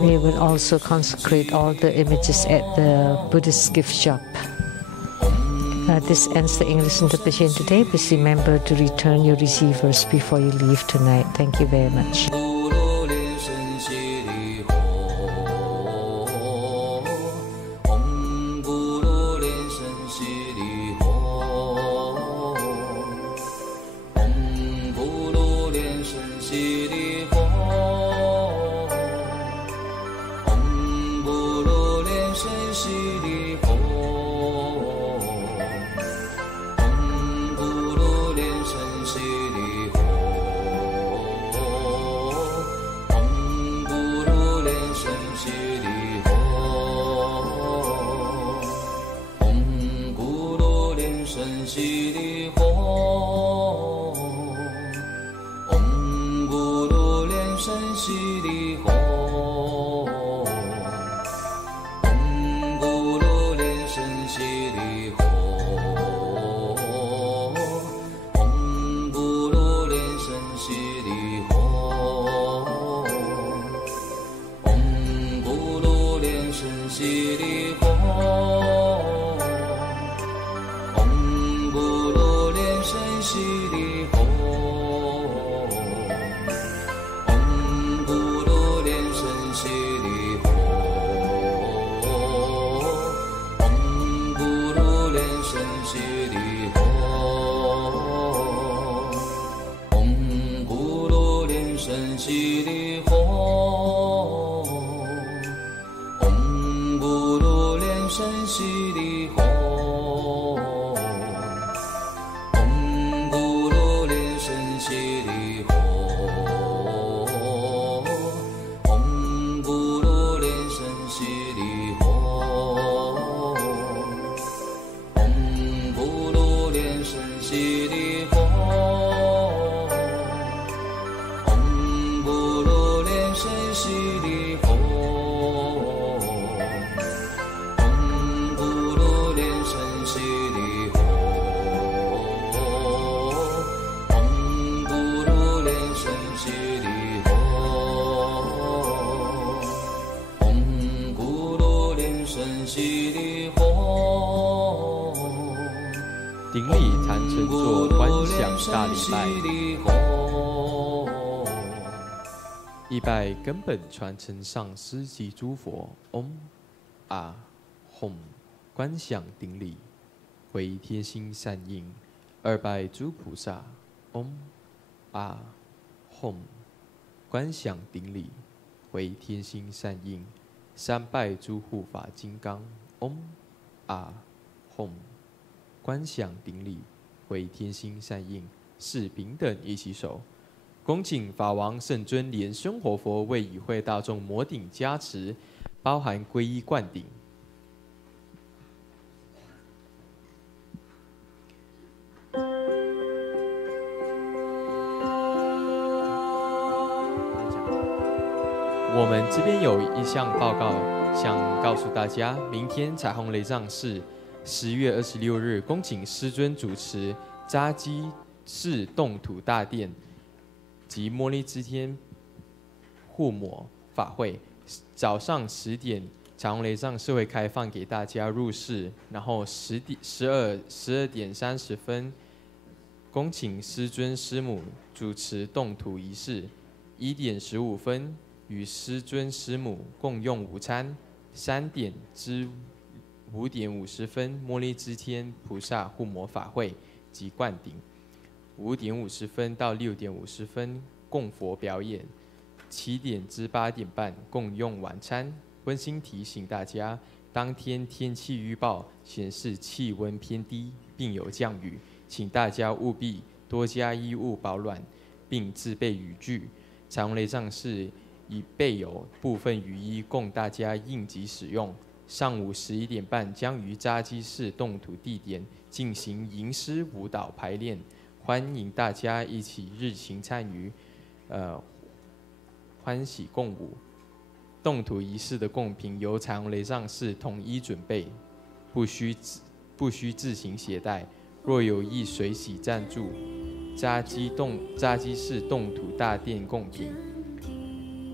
We will also consecrate all the images at the Buddhist gift shop. This ends the English interpretation today. Please remember to return your receivers before you leave tonight. Thank you very much. 生悉地吽，唵咕噜连生悉地吽，唵咕噜连生悉地吽，唵咕噜连生悉地吽，唵咕噜连生悉地吽。悉地吽，唵咕噜连生悉地吽，唵咕噜连生悉地吽，唵咕噜连生悉地吽，唵咕噜连生悉地吽。顶礼坛称作观想大礼拜，一拜根本传承上师及诸佛，唵啊吽，观想顶礼为贴心善应；二拜诸菩萨，唵啊吽，观想顶礼为贴心善应；三拜诸护法金刚，唵啊吽，观想顶礼为贴心善应；四平等一起手，恭请法王圣尊莲生活佛为与会大众摩顶加持，包含皈依灌顶。我们这边有一项报告，想告诉大家，明天彩虹雷藏寺10月26日，恭请师尊主持扎基式动土大殿及摩尼支天护摩法会。早上10点，彩虹雷藏寺会开放给大家入室，然后12点30分，恭请师尊师母主持动土仪式。1点15分。与师尊师母共用午餐，3点至5点50分，摩尼支天菩萨护摩法会及灌顶；5点50分到6点50分，供佛表演；7点至8点半，共用晚餐。温馨提醒大家，当天天气预报显示气温偏低，并有降雨，请大家务必多加衣物保暖，并自备雨具。彩虹雷藏寺已备有部分雨衣供大家应急使用。上午11点半将于扎基式动土地点进行吟诗舞蹈排练，欢迎大家一起热情参与，欢喜共舞。动土仪式的贡品由彩虹雷藏寺统一准备，不需自行携带。若有意随喜赞助扎基式动土大殿贡品，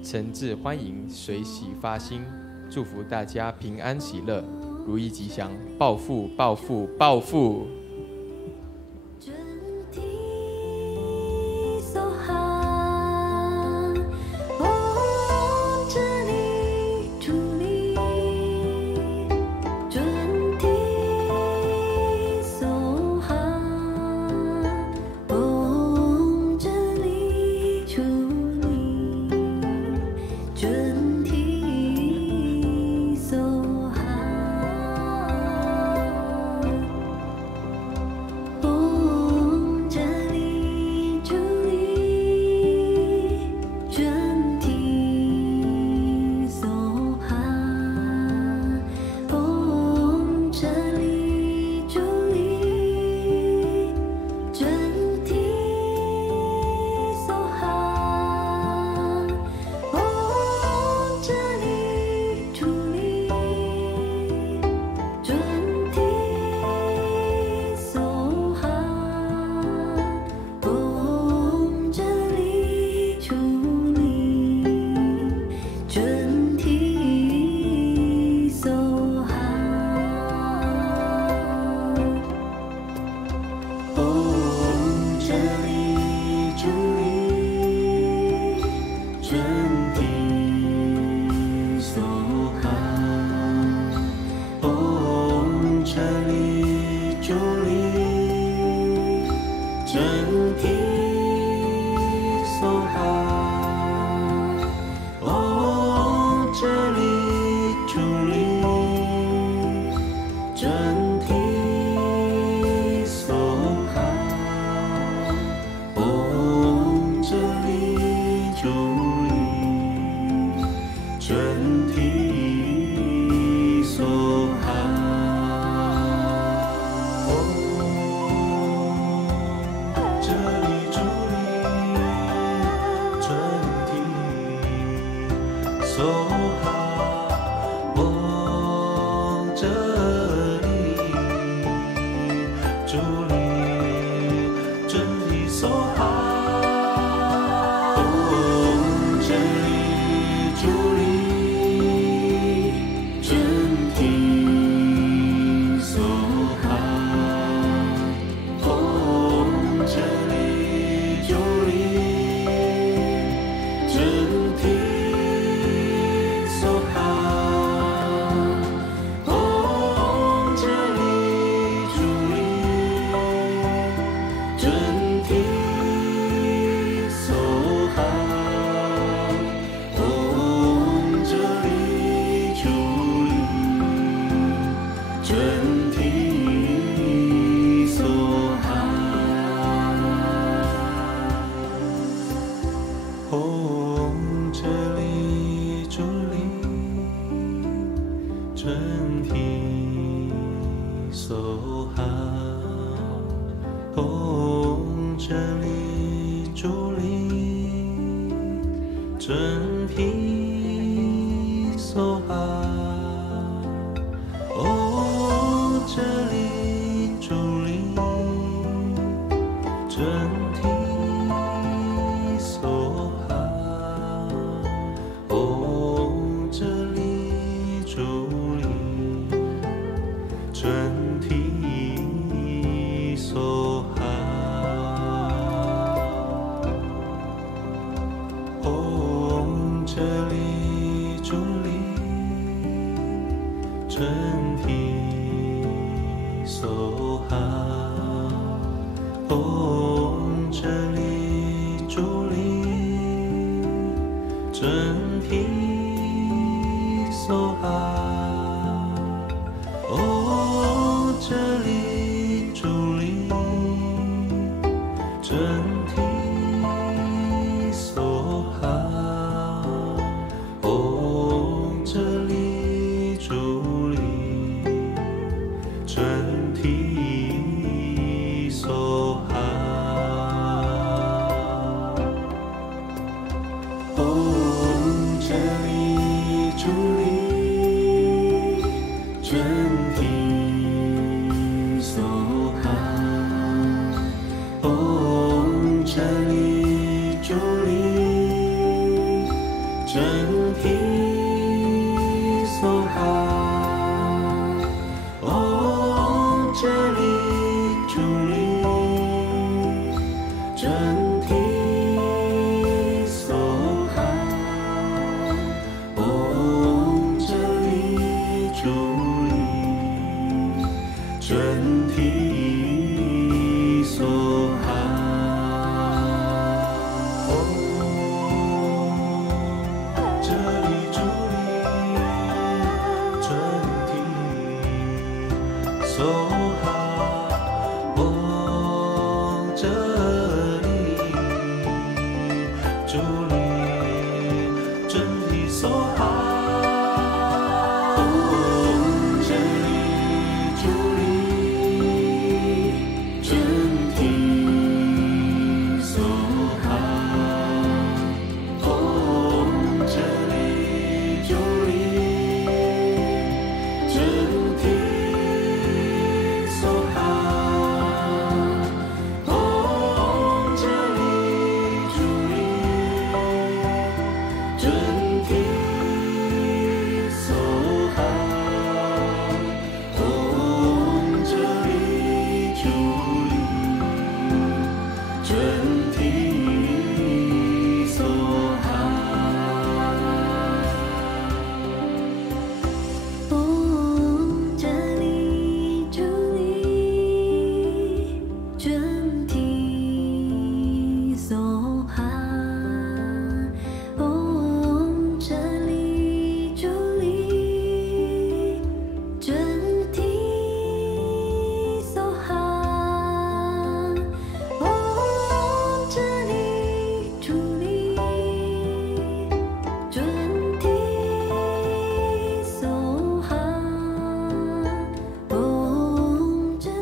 诚挚欢迎随喜发心，祝福大家平安喜乐，如意吉祥，暴富暴富暴富！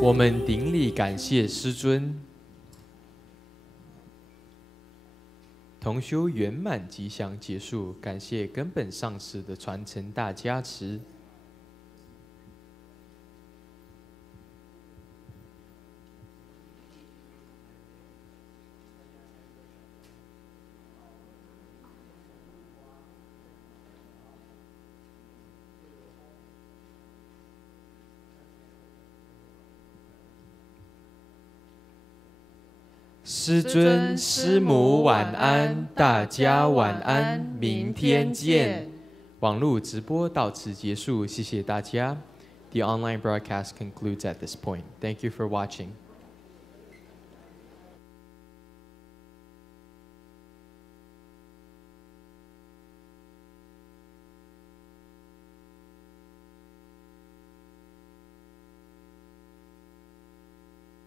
我们顶礼感谢师尊，同修圆满吉祥结束，感谢根本上师的传承大加持。师尊、师母晚安，大家晚安，明天见。网络直播到此结束，谢谢大家。The online broadcast concludes at this point. Thank you for watching.